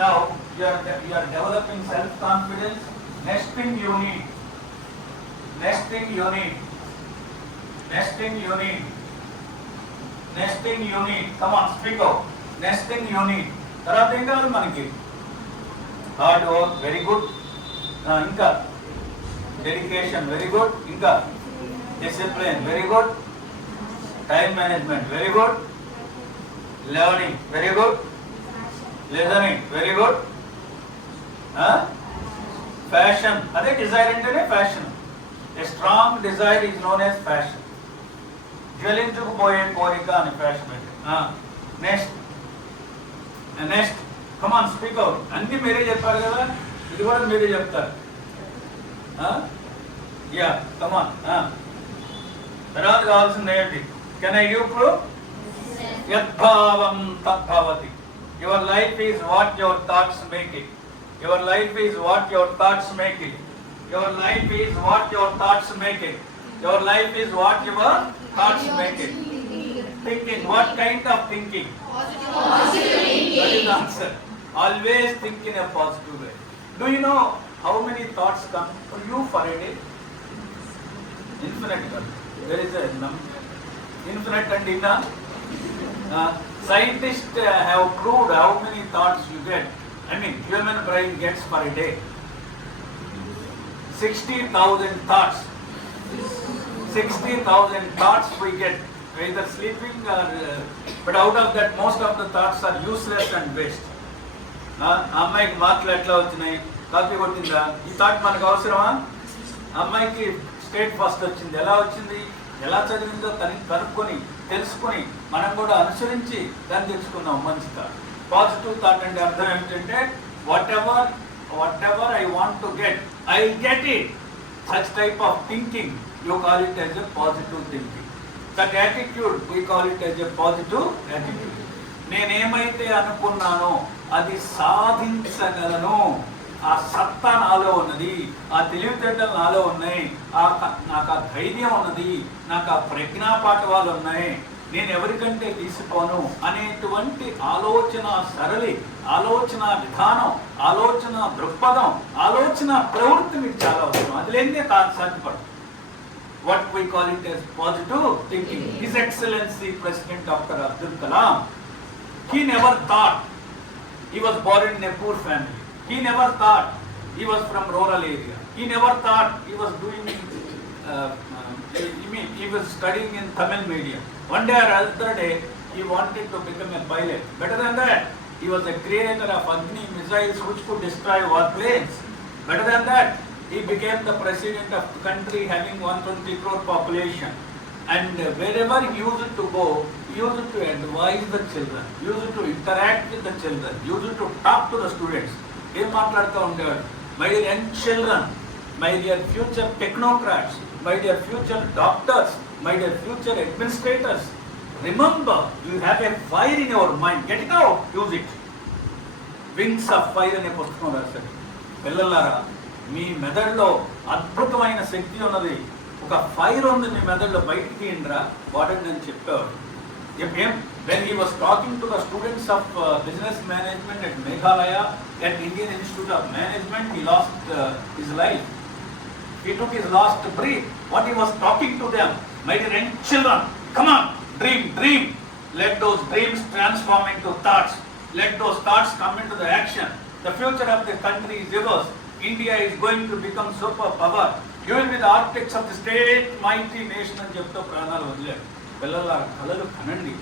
Now you are developing self-confidence. Next thing you need. Next thing you need. Next thing you need. Next thing you need. Come on, speak out. Next thing you need. తర్వాత ఏం కావాలి మనకి? Hard work, very good. ఇంకా dedication, very good. ఇంకా discipline, very good. Time management, very good. Learning, very good. Listening, very good. Passion, అదే desire అంటేనే passion. A strong desire is known as passion. జ్వలించుకుపోయే కోరిక అని ఫ్యాషన్ అంటే. Next next come on speak out. అన్ని మీరే చెప్పారు కదా, ఇది కూడా మీరే చెప్తారు. Ya come on. తర్వాత కావాల్సింది ఏంటి? Can I you prove? యద్భావం తద్భవతి. Your life is what your thoughts make it. Your life is what your thoughts make it. Your life is what your thoughts make it. Your life is what your thoughts make it. Thinking. What kind of thinking? Positive thinking. That is the answer. Always think in a positive way. Do you know how many thoughts come to you for a day? Infinite. There is a infinite and enough. Scientists have proved how many thoughts you get. I mean, human brain gets per a day. 60,000 thoughts. 60,000 thoughts we get, either sleeping or but out of that most of the thoughts are useless and waste. అమ్మాయికి మార్కులు ఎట్లా వచ్చినాయి? Copy కొట్టిందా? ఈ thought మనకు అవసరమా? అమ్మాయికి state first వచ్చింది, ఎలా వచ్చింది, ఎలా చదివిందో తనకి కనుక్కొని తెలుసుకొని మనం కూడా అనుసరించి దాన్ని తెలుసుకున్నాం. మంచి థాట్, పాజిటివ్ థాట్ అంటే అర్థం ఏమిటంటే whatever I want to get, I will get it. Such type of thinking, you call it as a positive thinking. That attitude, we call it as a positive attitude. నేనేమైతే అనుకున్నానో అది సాధించగలను, ఆ సత్తా నాలో ఉన్నది, ఆ తెలివితేటలు నాలో ఉన్నాయి, నాకు ఆ ధైర్యం ఉన్నది, నాకు ఆ ప్రజ్ఞాపాఠవాలు ఉన్నాయి, నేను ఎవరికంటే తీసిపోను అనేటువంటి ఆలోచన సరళి, ఆలోచన విధానం, ఆలోచన దృక్పథం, ఆలోచన ప్రవృత్తి మీకు చాలా అవసరం. అది లేనిదే సాధ్యపడదు. What we call it as positive thinking. His Excellency President Dr. Abdul Kalam, he never thought he was born in a poor family. He never thought he was from rural area. He never thought he was doing he was studying in Tamil medium. One day or other day, he wanted to become a pilot. Better than that, he was a creator of Agni missiles which could destroy warplanes. Better than that, he became the president of the country having 120 crore population. And wherever he used to go, he used to advise the children, used to interact with the children, used to talk to the students. He మాట్లాడుతూ ఉండేవాడు, my dear young children, my dear future technocrats, my dear future doctors, my dear future administrators, remember you have a fire in your mind, get it out, use it. Wings of fire అనే పుస్తకం రాశాడు. పిల్లలారా, మీ మెదడులో అద్భుతమైన శక్తి ఉన్నది, ఒక fire ఉంది మీ మెదడులో, బయటికి తీయండిరా వాడని నేను చెప్పేవాడు. When he was talking to the students of business management at Meghalaya, at Indian Institute of Management, he lost his life. He took his last breath. What he was talking to them, my dear children, come on, dream, dream. Let those dreams transform into thoughts. Let those thoughts come into the action. The future of the country is yours. India is going to become superpower. You will be the architects of the state mighty nation అని చెప్తూ ప్రాణాలు వదిలేరు. పిల్లల కళలు కనండి,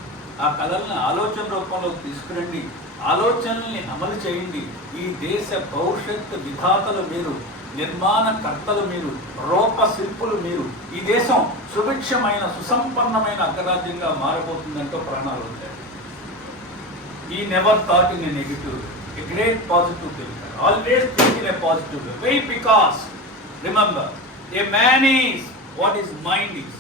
ఆ కళలను ఆలోచన రూపంలోకి తీసుకురండి, ఆలోచనల్ని అమలు చేయండి. ఈ దేశ భవిష్యత్తు విధాతలు మీరు, నిర్మాణకర్తలు మీరు, రూపశిల్పులు మీరు. ఈ దేశం సుభిక్షమైన సుసంపన్నమైన అగ్రరాజ్యంగా మారబోతుందంటూ ప్రాణాలు వదిలేరు. He never thought in a negative way. A great positive thinker. Always think in a positive way. Why? Because, remember, a man is what his mind is.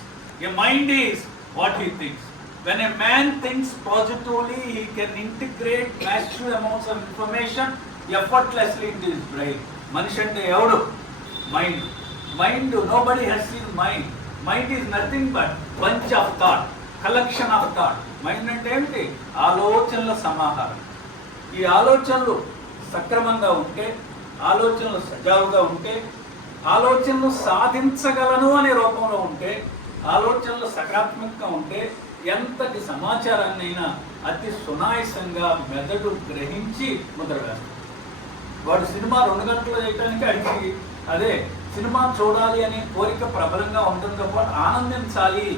A mind is what he thinks. When a man thinks positively, he can integrate massive amounts of information effortlessly into his brain. Manishi ante evudu? Mind. Mind, nobody has seen mind. Mind is nothing but bunch of thought, collection of thought. Mind అంటే ఏమిటి? ఆలోచనల సమాహారం. ఈ ఆలోచనలు సక్రమంగా ఉంటే, ఆలోచనలు సజావుగా ఉంటే, ఆలోచనలు సాధించగలను అనే రూపంలో ఉంటే, ఆలోచనలు సకారాత్మకంగా ఉంటే, ఎంతటి సమాచారాన్నైనా అతి సునాయసంగా మెదడు గ్రహించి ముద్ర వేస్తాడు. వాడు సినిమా 2 గంటలు చేయడానికి అడిగి అదే సినిమా చూడాలి అనే కోరిక ప్రబలంగా ఉంటుందో పాటు ఆనందించాలి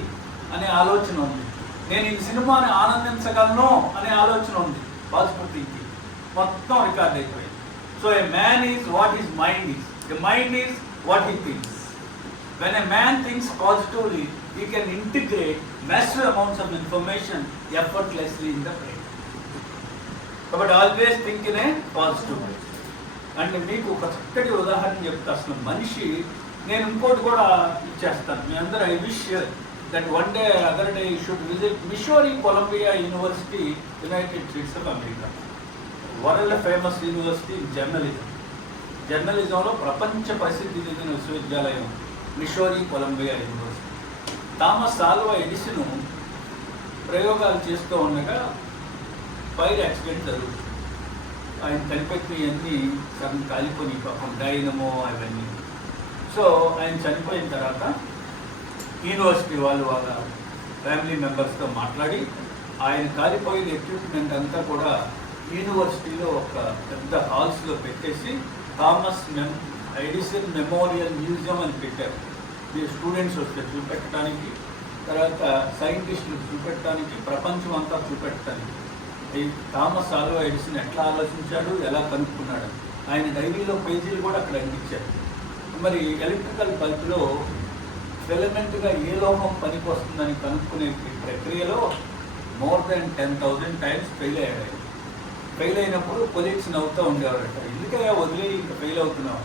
అనే ఆలోచన ఉంది. నేను ఈ సినిమాని ఆనందించగలను అనే ఆలోచన ఉంది. పాజిటివ్ థింకింగ్ మొత్తం రికార్డ్ అయిపోయింది. So A man is what is mind is. A mind is what he thinks. When a man thinks positively, he can integrate massive amounts of information effortlessly in the brain. కాబట్టి always think in a positive way. అంటే మీకు ఒక చక్కటి ఉదాహరణ చెప్తా. అసలు మనిషి, నేను ఇంకోటి కూడా ఇచ్చేస్తాను మీ అందరూ. I wish that one day or other day you should visit Missouri Columbia University, United States of America. World famous university in journalism. జర్నలిజంలో ప్రపంచ ప్రసిద్ధి చెందిన విశ్వవిద్యాలయం Missouri Columbia university. Thomas Alva Edison ప్రయోగాలు చేస్తూ ఉండగా ఫైర్ యాక్సిడెంట్ జరుగుతుంది. ఆయన కనిపెట్టినవన్నీ సగం కాలిపోయి పాపం డైనమో అవన్నీ. సో ఆయన చనిపోయిన తర్వాత యూనివర్సిటీ వాళ్ళు వాళ్ళ ఫ్యామిలీ మెంబర్స్తో మాట్లాడి ఆయన కాలిపోయిన ఎక్విప్మెంట్ అంతా కూడా యూనివర్సిటీలో ఒక పెద్ద హాల్స్లో పెట్టేసి థామస్ ఎడిసన్ మెమోరియల్ మ్యూజియం అని పెట్టారు. ఈ స్టూడెంట్స్ వస్తే చూపెట్టడానికి, తర్వాత సైంటిస్టులు చూపెట్టడానికి, ప్రపంచం అంతా చూపెట్టడానికి. ఈ థామస్ ఆల్వా ఎడిసన్ ఎట్లా ఆలోచించాడు, ఎలా కనుక్కున్నాడు, ఆయన డైరీలో పేజీలు కూడా అక్కడ అందించారు. మరి ఎలక్ట్రికల్ బల్బ్లో ఫిలమెంట్గా ఏ లోహం పనికి వస్తుందని కనుక్కునే ప్రక్రియలో మోర్ దెన్ 10,000 టైమ్స్ ఫెయిల్ అయ్యాడు. ఫెయిల్ అయినప్పుడు కొలీగ్స్ నవ్వుతూ ఉండేవాడట. ఎందుకయ్యా వదిలే ఇంకా ఫెయిల్ అవుతున్నావు?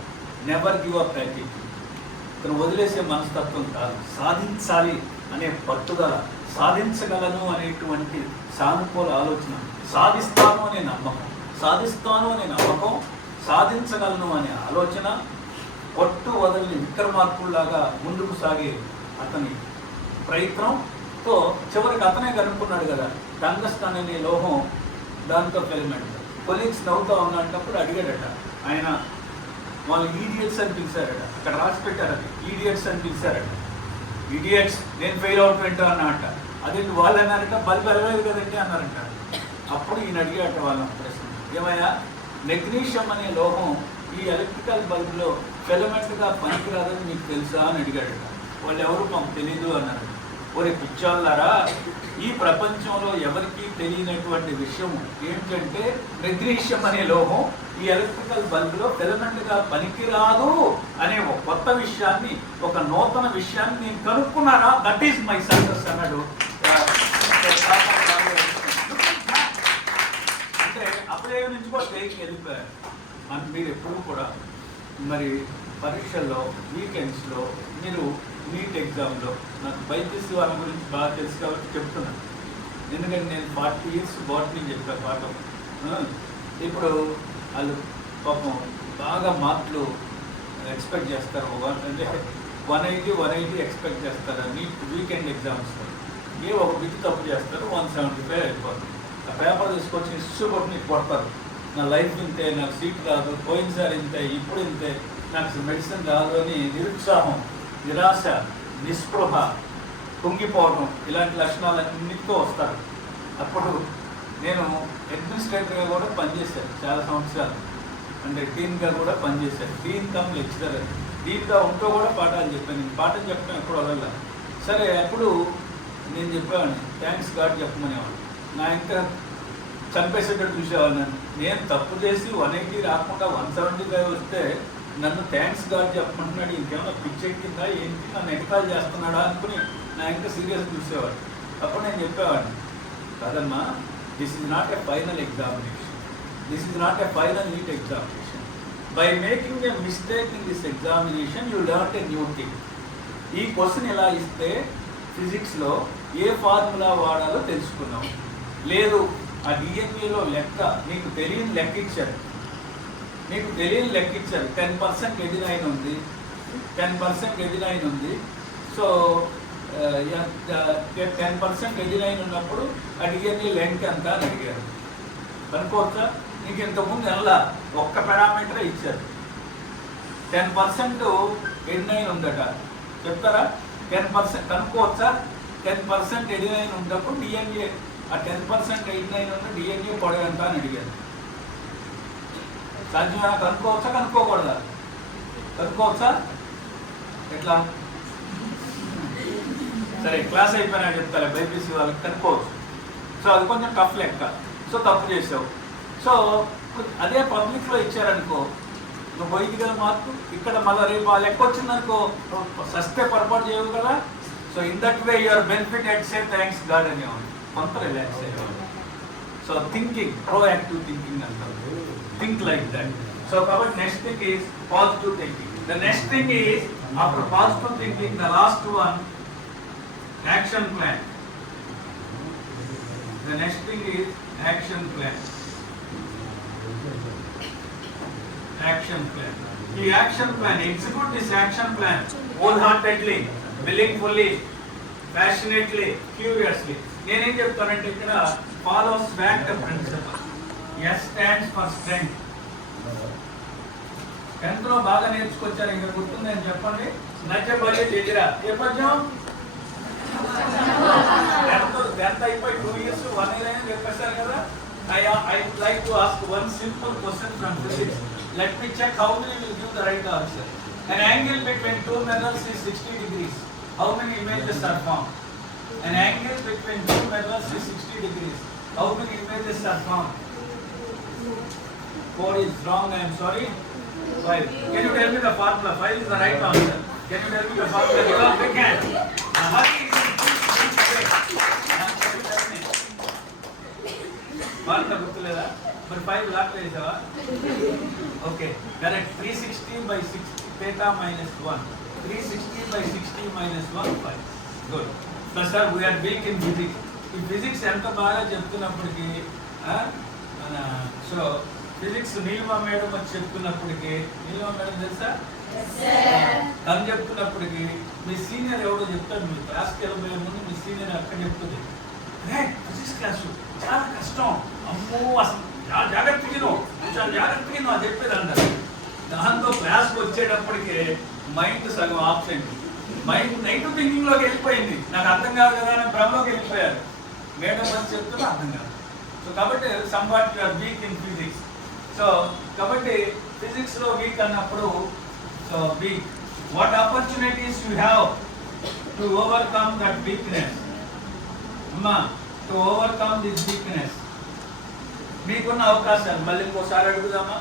Never give up attitude. ఇతను వదిలేసే మనస్తత్వం కాదు, సాధించాలి అనే పట్టుదల, సాధించగలను అనేటువంటి సానుకూల ఆలోచన, సాధిస్తాను అనే నమ్మకం, సాధించగలను అనే ఆలోచన, పట్టు వదలని విక్రమార్కుల్లాగా ముందుకు సాగే అతని ప్రయత్నంతో చివరికి అతనే కనుక్కున్నాడు కదా టంగస్టన్ అనే లోహం, దాంతో ఫిలమెంట్. కొలీగ్స్ నవ్వుతూ ఉన్నప్పుడు అడిగాడట ఆయన, వాళ్ళు ఈడియట్స్ అని పిలిచారట. అక్కడ రాసి పెట్టారు, అది ఈడియట్స్ అని పిలిచారట. ఈడియట్స్, నేను ఫెయిల్ అవుట్ వింటా అన్నట. అదేంటి వాళ్ళు అన్నారట, బల్బ్ వెళ్ళలేదు కదండి అన్నారట. అప్పుడు ఈయన అడిగాట వాళ్ళ ప్రశ్న, ఏమయ్యా మెగ్నీషియం అనే లోహం ఈ ఎలక్ట్రికల్ బల్బ్లో ఫిలమెంట్గా పనికిరాదని మీకు తెలుసా అని అడిగాడట. వాళ్ళు ఎవరు మాకు తెలీదు అన్నారు. ఒరే పిచ్చాళ్ళారా, ఈ ప్రపంచంలో ఎవరికీ తెలియనటువంటి విషయం ఏంటంటే మెగ్నీషియం అనే లోహం ఈ ఎలక్ట్రికల్ బల్బ్లో ఫిలమెంట్గా పనికిరాదు అనే ఒక కొత్త విషయాన్ని, ఒక నూతన విషయాన్ని నేను కనుక్కున్నారా, దట్ ఈస్ మై సక్సెస్ అన్నాడు. అంటే అప్పుడే నుంచి కూడా పైకి వెళ్ళిపోయారు. మీరు ఎప్పుడు కూడా మరి పరీక్షల్లో, వీకెండ్స్లో, మీరు నీట్ ఎగ్జామ్లో, నాకు బైపీసీ వాళ్ళ గురించి బాగా తెలుసు కాబట్టి చెప్తున్నాను. ఎందుకంటే నేను 40 years బాటనీ చెప్పా పాఠం. ఇప్పుడు వాళ్ళు పాపం బాగా మార్కులు ఎక్స్పెక్ట్ చేస్తారు. అంటే 180 ఎక్స్పెక్ట్ చేస్తారు నీట్ వీకెండ్ ఎగ్జామ్స్లో. ఏ ఒక బిట్ తప్పు చేస్తారు 175 అయిపోతుంది. ఆ పేపర్ తీసుకొచ్చి ఇష్యూ కొట్టి నీకు కొడతారు. నా లైఫ్ ఇంతే, నాకు సీట్ రాదు, పోయినసారి ఇంతే, ఇప్పుడు ఇంతే, నాకు మెడిసిన్ రాదు అని నిరుత్సాహం, నిరాశ, నిస్పృహ, కుంగిపోవడం ఇలాంటి లక్షణాలన్నిటితో వస్తారు. అప్పుడు నేను అడ్మినిస్ట్రేటర్గా కూడా పనిచేశాను చాలా సంవత్సరాలు, అంటే డీన్గా కూడా పనిచేశాను. డీన్ కమ్ లెక్చరర్, డీన్గా ఉంటూ కూడా పాఠాలు చెప్పాను. నేను పాఠం చెప్పడం ఎప్పుడు వదల. సరే అప్పుడు నేను చెప్పేవాడిని థ్యాంక్స్ గాడ్ చెప్పమనేవాడు. నా ఇంకా చంపేసేటట్టు చూసేవాడు నన్ను. నేను తప్పు చేసి 180 రాకుండా 175 వస్తే నన్ను థ్యాంక్స్ గాడ్ చెప్పమంటున్నాడు, ఇంకేమైనా పిచ్చెక్కిందా ఏంటి, నన్ను ఎగతాలు చేస్తున్నాడా అనుకుని నా ఇంకా సీరియస్ చూసేవాడు. అప్పుడు నేను చెప్పేవాడిని, కాదమ్మా, this is not a final examination, this is not a final neat examination. By making a mistake in this examination you learn a new thing. ఈ క్వశ్చన్ ఇలా ఇస్తే ఫిజిక్స్లో ఏ ఫార్ములా వాడాలో తెలుసుకున్నాం. లేదు ఆ డిఎన్ఏలో లెక్క నీకు తెలియని లెక్క ఇచ్చారు, 10% ఎడినైన్ ఉంది, 10% ఎడినైన్ ఉంది. సో 10% ఎడినైన్ ఉన్నప్పుడు ఆ డిఎన్ఏ లెంత్ ఎంత అని అడిగారు. కనుకోవచ్చా? నీకు ఇంతకుముందు ఎలా ఒక్క పారామీటరే ఇచ్చారు, 10% ఎడినైన్ ఉందట, చెప్తారా? 10% కనుక్కోవచ్చా? 10% ఎడినైన్ ఉన్నప్పుడు డిఎన్ఏ, ఆ 10% ఎడినైన్ ఉన్న డిఎన్ఏ పొడవు ఎంత అని అడిగారు. సాధ్యమేనా? కనుక్కోవచ్చా? కనుక్కోకూడదా? కనుక్కోవచ్చా? ఎట్లా? సరే క్లాస్ అయిపోయినా చెప్తారా, బైపీసీ వాళ్ళకి కనుక్కోవచ్చు. సో అది కొంచెం టఫ్ లెక్క. సో తప్పు చేసావు. సో అదే పబ్లిక్లో ఇచ్చారనుకో, నువ్వు పోయింది కదా మార్కు, ఇక్కడ మళ్ళీ రేపు ఆ లెక్క వచ్చిందనుకో సస్తే పొరపాటు చేయవు కదా. So in that way your benefit at say thanks God అనేవాడు, కొంత రిలాక్స్ అయ్యేవాడు. సో థింకింగ్, ప్రోయాక్టివ్ థింకింగ్ అంటారు. Think like that. So our next thing is positive thinking. The next thing is, after positive thinking, the last one, action plan. The next thing is action plan. Action plan. The action plan, execute this action plan wholeheartedly, willingly, passionately, curiously. నేనేం చెప్తానంటే ఇక్కడ follow SWAT principle. S stands for strength. 10th లో బాగా నేర్చుకొచ్చారు, ఇంకా గుర్తుందని చెప్పండి. నచ్చే budget ఎదిరా ఏ పద్యం? 10th అయిపోయి 2 years 1 year అయినా చెప్పేస్తారు కదా. I would like to ask one simple question from physics. Let me check how many will give the right answer. An angle between two mirrors is 60 degrees. How many images are formed? An angle between two mirrors is 60 degrees. How many images are formed? 4 is wrong, I am sorry. 5. Can you tell me the formula? 5 is the right answer. Can you tell me the formula? Because we can. Formula గుర్తులేదా? మరి 5 lock వేసావా? Okay correct. 360 by 60 theta minus 1. 360 by 60 minus 1 5. Good. But sir, we are weak in physics. ఈ physics ఎంత బాగా చెప్తున్నప్పటికీ so physics Neelima madam వచ్చి చెప్తున్నప్పటికీ, Neelima madam తెలుసా? తను చెప్తున్నప్పటికీ మీ senior ఎవడో చెప్తాడు, మీ క్లాస్కి వెళ్ళబోయే ముందు మీ సీనియర్ అక్కడ చెప్తుంది, ఫిజిక్స్ క్లాసు చాలా కష్టం, అమ్మో అసలు జాగ్రత్తగా చాలా జాగ్రత్తగా అని చెప్పేది అంటారు. దాంతో క్లాస్కి వచ్చేటప్పటికే మైండ్ సగం ఆబ్సెంట్, మైండ్ నెగిటివ్ థింకింగ్లోకి వెళ్ళిపోయింది. నాకు అర్థం కాదు కదా అని భ్రమలోకి వెళ్ళిపోయారు. మేడం వచ్చి చెప్తున్నా అర్థం కాదు. సో కాబట్టి somewhat you are weak in physics. So కాబట్టి ఫిజిక్స్లో వీక్ అన్నప్పుడు, so weak, what opportunities you have to overcome that weakness. అమ్మా, టు ఓవర్కమ్ దిస్ వీక్నెస్. మీకున్న అవకాశాలు మళ్ళీ ఇంకోసారి అడుగుదామా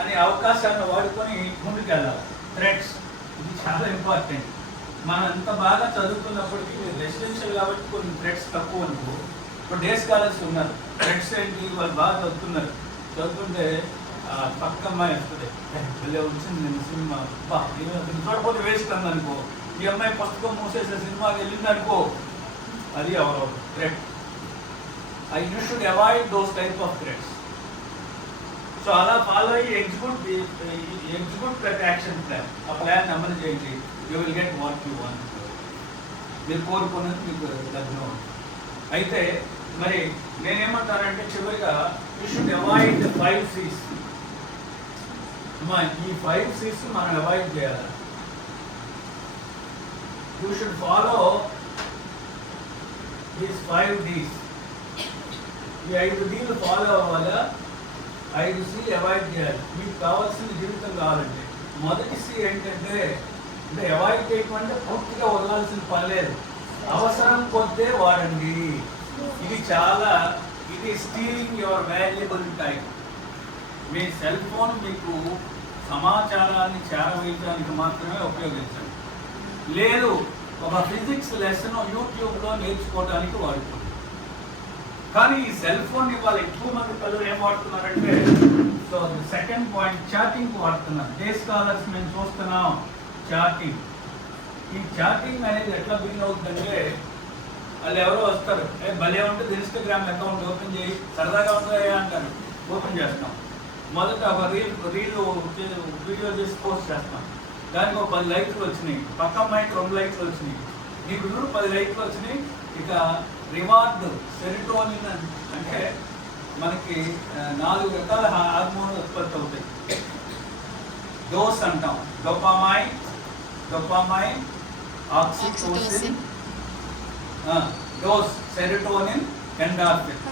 అనే అవకాశాలను వాడుకొని ముందుకెళ్ళాలి. థ్రెడ్స్, ఇది చాలా ఇంపార్టెంట్. మనం ఎంత బాగా చదువుతున్నప్పటికీ రెసిడెన్షియల్ కాబట్టి కొన్ని థ్రెడ్స్ తక్కువ అనుకో. ఇప్పుడు డే స్కాలర్స్ ఉన్నారు, థ్రెడ్స్ ఏంటి వాళ్ళు బాగా చదువుతున్నారు, చదువుతుంటే పక్క అమ్మాయి వస్తుంది, వెళ్ళే వచ్చింది నేను సినిమా చూడకపోతే వేస్ట్ అందనుకో, ఈ అమ్మాయి పుస్తకం మూసేసే సినిమాకి వెళ్ళింది అనుకో, అది ఎవరెవరు thread. You should avoid those type of threads. So అలా ఫాలో అయ్యి ఎగ్జిక్యూట్ దట్ యాక్షన్ ప్లాన్. ఆ ప్లాన్ అమలు చేయండి, you will get what you want. మీరు కోరుకున్నది మీకు లగ్నం అవుతుంది. అయితే మరి నేనేమంటానంటే చివరిగా యూ షుడ్ అవాయిడ్ 5 C's. ఈ 5 C's మనం అవాయిడ్ చేయాలి. You should follow these 5 D's. ఈ 5 D'లు ఫాలో అవ్వాలా, 5 C'లు అవాయిడ్ చేయాలి. మీకు కావాల్సిన జీవితం కావాలంటే మొదటి C ఏంటంటే అంటే అవాయిడ్ చేయడం అంటే పూర్తిగా వదలాల్సిన పని లేదు, అవసరం కొద్దే వాడండి. ఇది stealing your valuable time. Me cell phone మీకు సమాచారాన్ని చేరవేయడానికి మాత్రమే ఉపయోగించండి. లేదు ఒక ఫిజిక్స్ లెసన్ యూట్యూబ్లో నేర్చుకోవడానికి వాడుకోండి. కానీ ఈ సెల్ ఫోన్ ఇవాళ ఎక్కువ మంది పిల్లలు ఏం వాడుతున్నారంటే, సో సెకండ్ పాయింట్ చాటింగ్ వాడుతున్నారు. డే స్కాలర్స్ మేము చూస్తున్నాం చాటింగ్. ఈ చాటింగ్ అనేది ఎట్లా బిగిన్ అవుతుందంటే, వాళ్ళు ఎవరో వస్తారు, భలే ఉంటుంది ఇన్స్టాగ్రామ్ అకౌంట్ ఓపెన్ చేయి, సరదాగా ఉంటాయా అంటారు, ఓపెన్ చేస్తాం. మొదట ఒక వీడియో చేసి పోస్ట్ చేస్తాం, దానికి ఒక 10 లైక్లు వచ్చినాయి, పక్క అమ్మాయికి 2 లైక్లు వచ్చినాయి, నీకు 10 లైక్లు వచ్చినాయి. ఇక రివార్డ్ సెరిటోనిన్ అంటే మనకి 4 రకాల హార్మోన్లు ఉత్పత్తి అవుతాయి. డోస్ అంటాం, dopamine, oxytocin, dose serotonin, endorphin.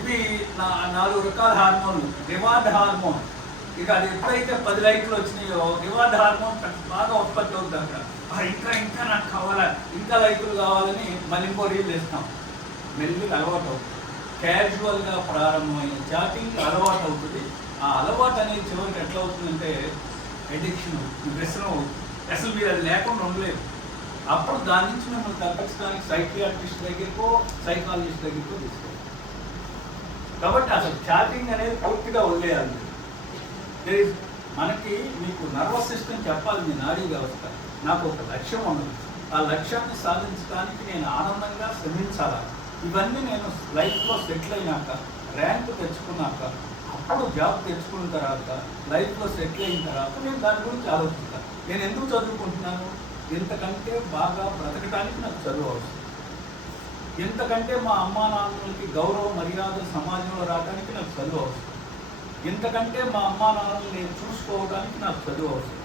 ఇది 4 రకాల హార్మోన్లు. రివార్డ్ హార్మోన్ ఇక అది ఎప్పుడైతే 10 లైక్లు వచ్చినాయో రివార్డ్ హార్మోన్ బాగా ఉత్పత్తి అవుతుంది. అక్కడ ఇంకా నాకు కావాలా, ఇంకా లైకులు కావాలని మళ్ళీ ఇంకో రీల్ వేస్తాం. మెల్లిగా అలవాటు అవుతుంది. క్యాజువల్గా ప్రారంభమైన చాటింగ్ అలవాటు అవుతుంది. ఆ అలవాటు అనేది చివరికి ఎట్లా అవుతుందంటే అడిక్షన్, వ్యసనం అవుతుంది. అసలు మీరు అది లేకుండా ఉండలేదు. అప్పుడు దాని నుంచి మిమ్మల్ని తప్పించడానికి సైకియాట్రిస్ట్ దగ్గరకో సైకాలజిస్ట్ దగ్గరకో తీసుకోవాలి. కాబట్టి అసలు చాటింగ్ అనేది పూర్తిగా వదిలేయాలి. మనకి మీకు నర్వస్ సిస్టమ్ చెప్పాలి, మీ నాడీ వ్యవస్థ నాకు ఒక లక్ష్యం ఉన్నది, ఆ లక్ష్యాన్ని సాధించడానికి నేను ఆనందంగా శ్రమించాలా. ఇవన్నీ నేను లైఫ్లో సెటిల్ అయినాక, ర్యాంక్ తెచ్చుకున్నాక, అప్పుడు జాబ్ తెచ్చుకున్న తర్వాత, లైఫ్లో సెటిల్ అయిన తర్వాత నేను దాని గురించి ఆలోచిస్తాను. నేను ఎందుకు చదువుకుంటున్నాను, ఇంతకంటే బాగా బ్రతకడానికి నాకు చదువు అవసరం, ఇంతకంటే మా అమ్మా నాన్నలకి గౌరవ మర్యాద సమాజంలో రావడానికి నాకు చదువు అవసరం, ఇంతకంటే మా అమ్మా నాన్నలు నేను చూసుకోవడానికి నాకు చదువు అవసరం.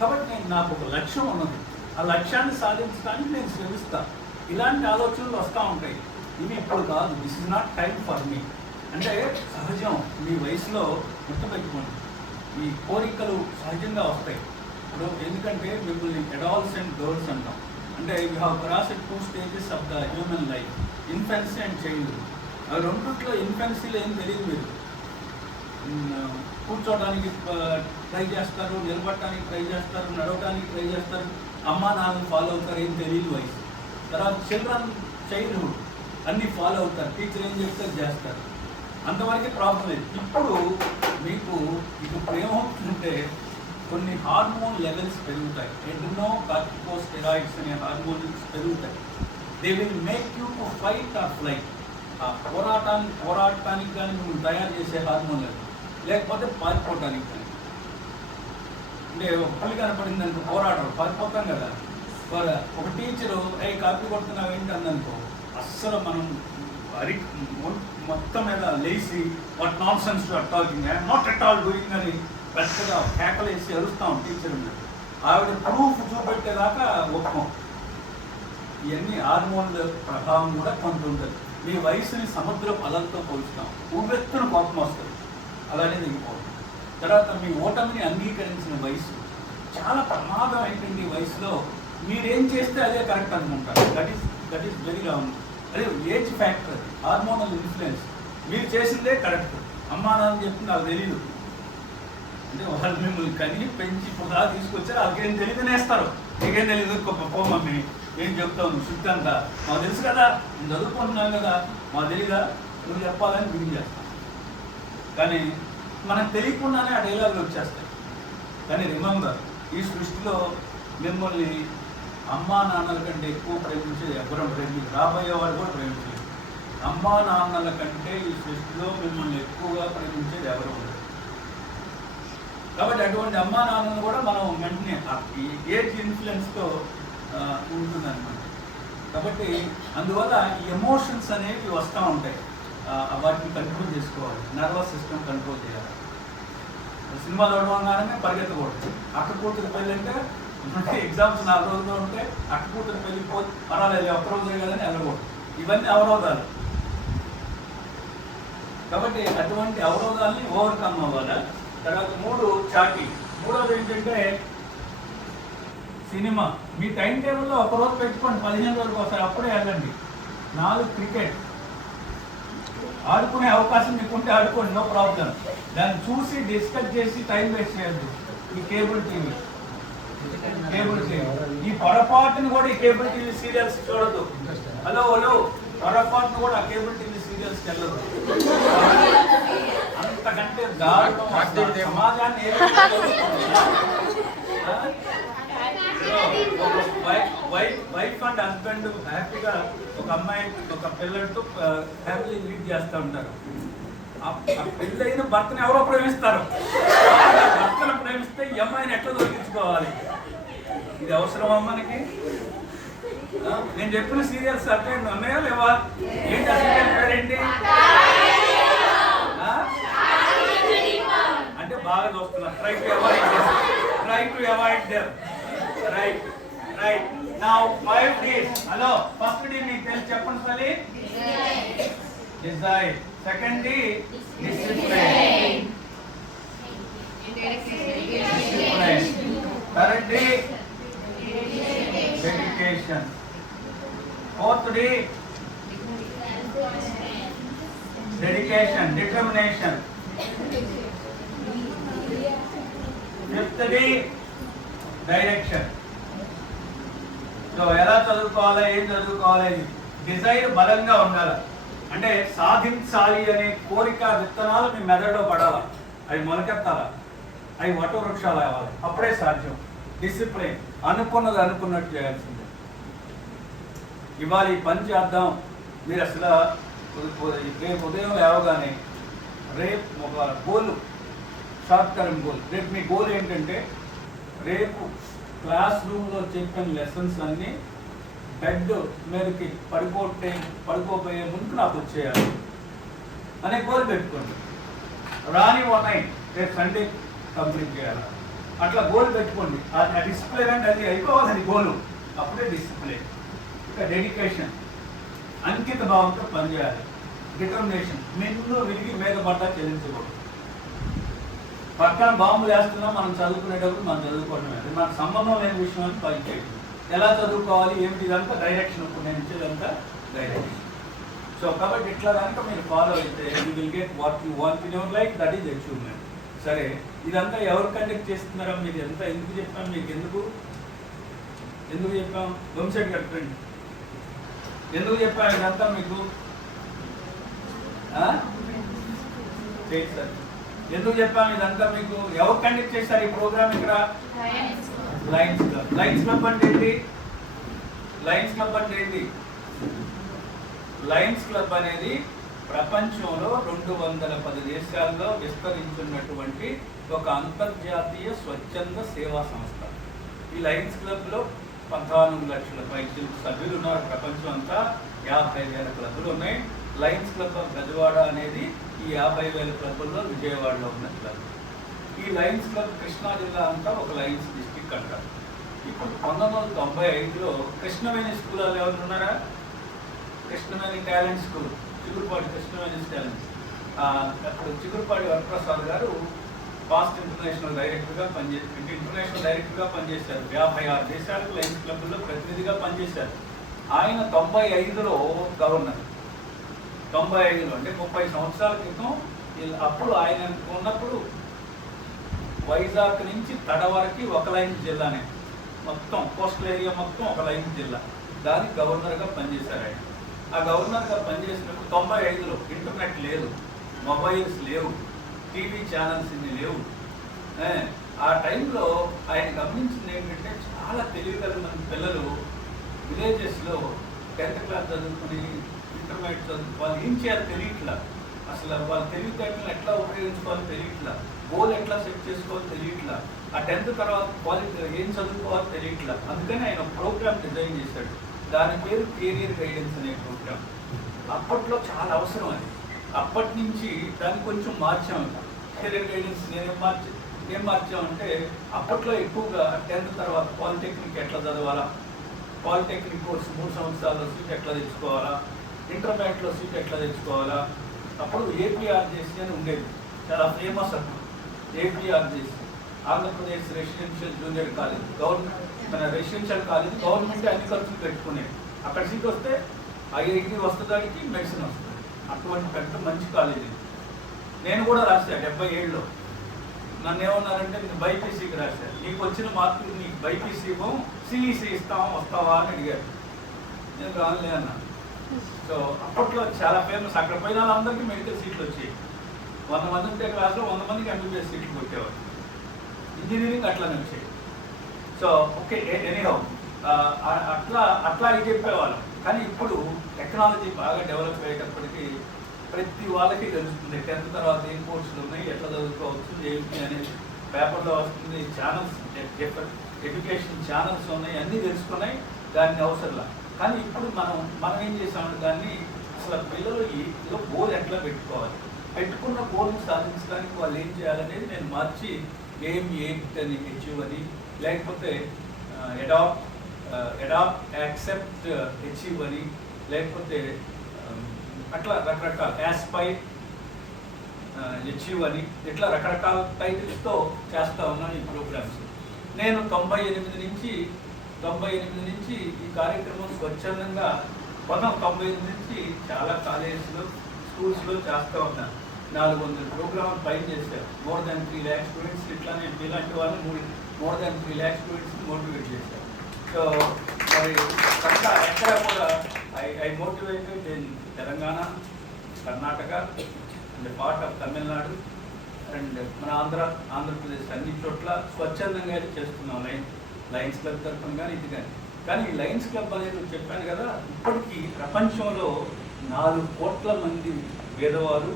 కాబట్టి నాకు ఒక లక్ష్యం ఉన్నది, ఆ లక్ష్యాన్ని సాధించడానికి నేను శ్రమిస్తాను. ఇలాంటి ఆలోచనలు వస్తూ ఉంటాయి. ఇవి ఇప్పుడు కాదు, this is not time for me. అంటే సహజం, మీ వయసులో గుర్తుపెట్టుకోండి, ఈ కోరికలు సహజంగా వస్తాయి. ఇప్పుడు ఎందుకంటే మిమ్మల్ని అడాలసెంట్ గర్ల్స్ అంటాం. అంటే you have crossed 2 stages of the human life, infancy and childhood. అవి రెండిట్లో ఇన్ఫెన్సీలో ఏం తెలియదు, మీరు కూర్చోవడానికి ట్రై చేస్తారు, నిలబడటానికి ట్రై చేస్తారు, నడవడానికి ట్రై చేస్తారు, అమ్మా నాన్నని ఫాలో అవుతారు, ఏం తెలియదు వయసు. తర్వాత చైల్డ్హుడ్ అన్నీ ఫాలో అవుతారు, టీచర్ ఏం చెప్తారు చేస్తారు, అంతవరకే ప్రాబ్లం లేదు. ఇప్పుడు మీకు ఇప్పుడు ఏమవుతుందంటే కొన్ని హార్మోన్ లెవెల్స్ పెరుగుతాయి, కార్టికోస్టెరాయిడ్స్ అనే హార్మోన్స్ పెరుగుతాయి. They will make you to fight or flight. ఆ పోరాటానికి కానీ మిమ్మల్ని తయారు చేసే హార్మోన్ లెవెల్, లేకపోతే పారిపోవడానికి కానీ. అంటే ఒక పులి కనపడింది అనుకో, పోరాటం పారిపోతాం కదా. ఒక టీచరు కాపీ కొడుతున్నావు ఏంటి అందనుకో, అస్సలు మనం మొత్తం మీద లేచి what non sense to talking, not at all doing అని పెద్దగా కేకలేసి అరుస్తాం టీచర్ మీద. ఆవిడ ప్రూఫ్ చూపెట్టేదాకా ఒప్పం. ఇవన్నీ హార్మోన్ల ప్రభావం కూడా కొంత ఉంటుంది. మీ వయసుని సముద్ర అలలతో పోలుస్తాం, ఉవ్వెత్తున కోపం వస్తుంది, అలానే దిగిపోతుంది. తర్వాత మీ ఓటమిని అంగీకరించిన వయసు చాలా ప్రమాదం అయిపోయింది. ఈ వయసులో మీరేం చేస్తే అదే కరెక్ట్ అనుకుంటారు. That is very wrong. అదే ఏజ్ ఫ్యాక్టర్, హార్మోనల్ ఇన్ఫ్లుయెన్స్. మీరు చేసిందే కరెక్ట్, అమ్మా నాన్న చెప్తే నాకు తెలియదు అంటే వాళ్ళు మిమ్మల్ని కని పెంచి ఇప్పుడు దాకా తీసుకొచ్చారు, వాళ్ళకేం తెలియదు నేస్తారు. నీకేం తెలియదు, పో మమ్మీ ఏం చెప్తావు, నువ్వు శుద్ధి అంతా మాకు తెలుసు కదా, నేను చదువుకుంటున్నాను కదా, మాకు తెలీదా, నువ్వు చెప్పాలని బిగిన్ చేస్తాం. కానీ మనకు తెలియకుండానే ఆ డైలాగులు వచ్చేస్తాయి. కానీ రిమెంబర్, ఈ సృష్టిలో మిమ్మల్ని అమ్మా నాన్నల కంటే ఎక్కువ ప్రేమించేది ఎవరు ప్రేమించారు, రాబోయే వాడు కూడా ప్రేమించలేదు. అమ్మా నాన్నల కంటే ఈ సృష్టిలో మిమ్మల్ని ఎక్కువగా ప్రేమించేది ఎవరు ఉండదు. కాబట్టి అటువంటి అమ్మా నాన్నలు కూడా మనం వెంటనే ఈ ఏజ్ ఇన్ఫ్లుయెన్స్తో ఉంటుందన్నమాట. కాబట్టి అందువల్ల ఈ ఎమోషన్స్ అనేవి వస్తూ ఉంటాయి, వాటిని కంట్రోల్ చేసుకోవాలి, నర్వస్ సిస్టమ్ కంట్రోల్ చేయాలి. సినిమా చూడగానే పరిగెత్తకూడదు. అక్క కూతురు పెళ్ళి అంటే ఎగ్జామ్స్ 4 రోజుల్లో ఉంటే అక్క కూతురు పెళ్ళి పర్వాలేదు ఒక్కరోజే కదని వెళ్ళకూడదు. ఇవన్నీ అవరోధాలు. కాబట్టి అటువంటి అవరోధాలని ఓవర్కమ్ అవ్వాలి. తర్వాత 3 చాటి. మూడోది ఏంటంటే సినిమా. మీ టైం టేబుల్లో ఒకరోజు పెట్టుకోండి, 15 రోజులకు ఒకసారి, అప్పుడే వెళ్ళండి. 4 క్రికెట్. ఆడుకునే అవకాశం మీకుంటే ఆడుకోండి, నో ప్రాబ్లం. దాన్ని చూసి డిస్కస్ చేసి టైం వేస్ట్ చేయద్దు. ఈ కేబుల్ టీవీ ఈ పొరపాటును కూడా ఈ కేబుల్ టీవీ సీరియల్స్ చూడదు. హలో పొరపాటును కూడా ఆ కేబుల్ టీవీ సీరియల్స్కి వెళ్ళదు. అంతకంటే సమాజాన్ని వైఫ్ అండ్ హస్బెండ్ హ్యాపీగా ఒక అమ్మాయి ఒక పిల్లలతో ఫ్యామిలీ లీడ్ చేస్తూ ఉంటారు. ఆ పెళ్ళైన భర్తను ఎవరో ప్రేమిస్తారు. భర్తను ప్రేమిస్తే ఈ అమ్మాయిని ఎట్లా దొరికించుకోవాలి? ఇది అవసరమా మనకి? నేను చెప్పిన సీరియల్స్ అంటే ఉన్నాయా లేవా? ఏంటి ఆ సీరియల్ పేరేంటి అంటే బాగా చూస్తున్నా. Try to avoid them. Right now 5 Ds. Hello, first D మీకు తెలిసి చెప్పండి సలి. Desire. Second D discipline. Third D dedication. Fourth D dedication, determination. Fifth D direction. So ఎలా చదువుకోవాలి, ఏం చదువుకోవాలి? డిజైర్ బలంగా ఉండాలి. అంటే సాధించాలి అనే కోరిక విత్తనాలు మీ మెదడులో పడాలి, అవి మొలకెత్తాలి, అవి వట వృక్షాలు అవ్వాలి, అప్పుడే సాధ్యం. డిసిప్లిన్, అనుకున్నది అనుకున్నట్టు చేయాల్సిందే. ఇవాళ ఈ పని చేద్దాం, మీరు అసలు రేపు ఉదయం లేవగానే రేపు ఒక గోల్, షార్ట్ టర్మ్ గోల్. రేపు మీ గోల్ ఏంటంటే రేపు క్లాస్ రూమ్లో చెప్పిన లెసన్స్ అన్నీ బెడ్ మీదకి పడుకోపోయే ముందు నాకు వచ్చేయాలి అనే గోల్ పెట్టుకోండి. రాని ఉన్నాయి రేపు సండే కంప్లీట్ చేయాలి, అట్లా గోల్ పెట్టుకోండి. ఆ డిసిప్లిన్ అంటే అది అయిపోవాలని గోలు, అప్పుడే డిసిప్లిన్. ఇక డెడికేషన్, అంకిత భావంతో పనిచేయాలి. డిటర్మినేషన్, నిన్ను విరిగి మీద పడ్డా చెల్లించకూడదు. పక్కన బాంబులు వేస్తున్నాం, మనం చదువుకునేటప్పుడు మనం చదువుకోవడం అది మనకు సంబంధం లేని విషయం అని పని చేయడం. ఎలా చదువుకోవాలి ఏమిటి, ఇదంతా డైరెక్షన్. ఇప్పుడు నేను ఇచ్చేదంతా డైరెక్షన్. సో కాబట్టి ఇట్లా కనుక మీరు ఫాలో అయితే you will get what you want in your life, that is achievement. సరే, ఇదంతా ఎవరు కండక్ట్ చేస్తున్నారో మీరు ఎంత ఎందుకు చెప్పాం, మీకు ఎందుకు చెప్పాం? వంశెట్ కట్టండి. ఎందుకు చెప్పాం ఇదంతా మీకు? సార్ ఎందుకు చెప్పాము ఇదంతా మీకు? ఎవరు కండక్ట్ చేస్తారు ఈ ప్రోగ్రామ్ ఇక్కడ? Lions club. లయన్స్ క్లబ్ అంటే ఏంటి? లయన్స్ క్లబ్ అంటే ఏంటి? లయన్స్ క్లబ్ అనేది ప్రపంచంలో 210 దేశాల్లో విస్తరించున్నటువంటి ఒక అంతర్జాతీయ స్వచ్ఛంద సేవా సంస్థ. ఈ లయన్స్ క్లబ్లో 14 లక్షల పైకి సభ్యులు ఉన్నారు. ప్రపంచం అంతా 50,000 క్లబ్లు ఉన్నాయి. లయన్స్ క్లబ్ ఆఫ్ గజవాడ అనేది ఈ 50,000 క్లబ్ల్లో విజయవాడలో ఉన్న క్లబ్. ఈ లయన్స్ క్లబ్ కృష్ణా జిల్లా అంతా ఒక లయన్స్ డిస్ట్రిక్ట్ అంటారు. ఇప్పుడు 1995లో కృష్ణవేణి స్కూల్ వాళ్ళు ఎవరు ఉన్నారా? Krishnaveni talent school, Chigurupati Krishnaveni talent. అప్పుడు చిగురుపాటి వరప్రసాద్ గారు పాస్ట్ ఇంటర్నేషనల్ డైరెక్టర్గా పనిచేశారు. 56 దేశాలకు లయన్స్ క్లబ్లో ప్రతినిధిగా పనిచేశారు. ఆయన 95లో గవర్నర్. 95లో అంటే 30 సంవత్సరాల క్రితం. అప్పుడు ఆయన ఉన్నప్పుడు వైజాగ్ నుంచి తడ వరకు ఒక లయన్స్ జిల్లానే, మొత్తం కోస్టల్ ఏరియా మొత్తం ఒక లయన్స్ జిల్లా. దానికి గవర్నర్గా పనిచేశారు ఆయన. ఆ గవర్నర్గా పనిచేసినప్పుడు 95లో ఇంటర్నెట్ లేదు, మొబైల్స్ లేవు, టీవీ ఛానల్స్ ఇన్ని లేవు. ఆ టైంలో ఆయన గమనించింది ఏంటంటే చాలా తెలివిగల మంది పిల్లలు విలేజెస్లో 10th క్లాస్ చదువుకుని ఇంటర్మీడియట్ చదువుకోవాలి, ఏం చేయాలి తెలియట్లా. అసలు వాళ్ళ తెలివితేటలను ఎట్లా ఉపయోగించుకోవాలో తెలియట్లా, గోల్ ఎట్లా సెట్ చేసుకోవాలో తెలియట్లా. ఆ 10th తర్వాత ఏం చదువుకోవాలో తెలియట్లా. అందుకని ఆయన ప్రోగ్రామ్ డిజైన్ చేశాడు. దాని పేరు కెరియర్ గైడెన్స్ అనే ప్రోగ్రామ్. అప్పట్లో చాలా అవసరం అది. అప్పటి నుంచి దాన్ని కొంచెం మార్చాము. కెరియర్ గైడెన్స్ ఏం మార్చామంటే అప్పట్లో ఎక్కువగా 10th తర్వాత పాలిటెక్నిక్ ఎట్లా చదవాలా, పాలిటెక్నిక్ కోర్సు 3 సంవత్సరాల్లో సీట్ ఎట్లా తెచ్చుకోవాలా, ఇంటర్మీడియట్లో సీట్ ఎట్లా తెచ్చుకోవాలా. అప్పుడు ఏపీఆర్జేసీ అని ఉండేది, చాలా ఫేమస్. అప్పుడు APRJC Andhra Pradesh residential junior college, మన రెసిడెన్షియల్ కాలేజ్ గవర్నమెంట్ అన్ని ఖర్చులు పెట్టుకునేది. అక్కడ సీట్ వస్తే ఐఐటి వస్తుందానికి మెడిసిన్ వస్తుంది. అటువంటి పెద్ద మంచి కాలేజీ. నేను కూడా రాశాను 77లో. నన్ను ఏమన్నారంటే నేను బైపీసీకి రాశాను, నీకు వచ్చిన మార్కులు నీకు బైపీసీ ఇవ్వం, సిఈసీ ఇస్తాం, వస్తావా అని అడిగారు. నేను రానులే అన్నా. సో అప్పట్లో చాలా ఫేమస్. అక్కడ పోయిన వాళ్ళందరికీ మెడికల్ సీట్లు వచ్చాయి. 100 మంది ఉంటే క్లాస్లో 100 మందికి ఎంబీబీఎస్ సీట్లు కొట్టేవారు. ఇంజనీరింగ్ అట్లానే వచ్చాయి. సో ఓకే, ఎనీహౌ అట్లా ఇది చెప్పేవాళ్ళం. కానీ ఇప్పుడు టెక్నాలజీ బాగా డెవలప్ అయ్యేటప్పటికీ ప్రతి వాళ్ళకి తెలుస్తుంది 10th తర్వాత ఏం కోర్సులు ఉన్నాయి, ఎట్లా చదువుకోవచ్చు, ఏంటి అనేది పేపర్లో వస్తుంది. ఛానల్స్, ఎడ్యుకేషన్ ఛానల్స్ ఉన్నాయి, అన్నీ తెలుసుకున్నాయి. దాన్ని అవసరంలా. కానీ ఇప్పుడు మనం ఏం చేసామంటే దాన్ని అసలు పిల్లలు ఏదో గోల్ ఎట్లా పెట్టుకోవాలి, పెట్టుకున్న గోల్ని సాధించడానికి వాళ్ళు ఏం చేయాలనేది నేను మార్చి ఏంటి అని అచీవ్ అని, లేకపోతే అడాప్ట్ యాక్సెప్ట్ అచీవ్ అని, లేకపోతే అట్లా రకరకాల యాస్పైర్ అచీవ్ అని, ఇట్లా రకరకాల టైటిల్స్తో చేస్తూ ఉన్నాను ఈ ప్రోగ్రామ్స్. నేను 98 నుంచి ఈ కార్యక్రమం స్వచ్ఛందంగా 98 నుంచి చాలా కాలేజెస్లో, స్కూల్స్లో చేస్తూ ఉన్నాను. 400 ప్రోగ్రామ్లు పైన చేశారు. More than 3 lakhs students. ఇట్లా నేను ఇలాంటి వాళ్ళు మోర్ దాన్ 3 lakhs స్టూడెంట్స్ని మోటివేట్ చేశారు. సో మరి అట్లా ఎక్కడ కూడా I motivated in Telangana, Karnataka and part of Tamil Nadu and మన ఆంధ్రప్రదేశ్ అన్ని చోట్ల స్వచ్ఛందంగా చేస్తున్నాం. లయన్స్ క్లబ్ తరఫున కానీ ఇది కానీ ఈ లయన్స్ క్లబ్ అనేది చెప్పాను కదా, ఇప్పటికీ ప్రపంచంలో 4 కోట్ల మంది పేదవారు,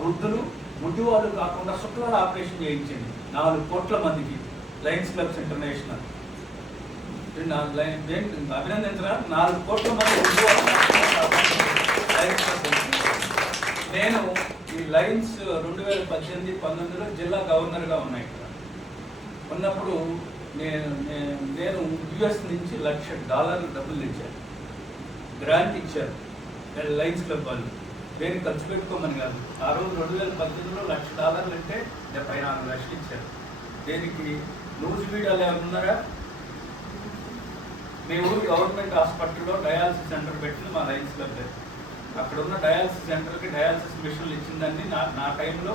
వృద్ధులు, ముట్టివాళ్ళు కాకుండా శుక్లాల ఆపరేషన్ చేయించింది 4 కోట్ల మందికి లయన్స్ క్లబ్స్ ఇంటర్నేషనల్. అభినందించరా, 4 కోట్ల మంది లయన్స్ క్లబ్. నేను ఈ లయన్స్ 2018-19లో జిల్లా గవర్నర్గా ఉన్నాయి. ఇక్కడ ఉన్నప్పుడు నేను యుఎస్ నుంచి $1,00,000 డబ్బులు తెచ్చాను, గ్రాంట్ ఇచ్చారు లయన్స్ క్లబ్ వాళ్ళు. దేనికి ఖర్చు పెట్టుకోమని కాదు. ఆ రోజు 2018లో $1,00,000 అంటే 74 లక్షలు ఇచ్చారు. దేనికి? లూజ్ వీడియోలు ఏమైనా ఉన్నారా? మీ ఊరు గవర్నమెంట్ హాస్పిటల్లో డయాలసిస్ సెంటర్ పెట్టింది మా లయన్స్ క్లబ్. అక్కడ ఉన్న డయాలసిస్ సెంటర్కి డయాలసిస్ మిషన్లు ఇచ్చిందండి. నా టైంలో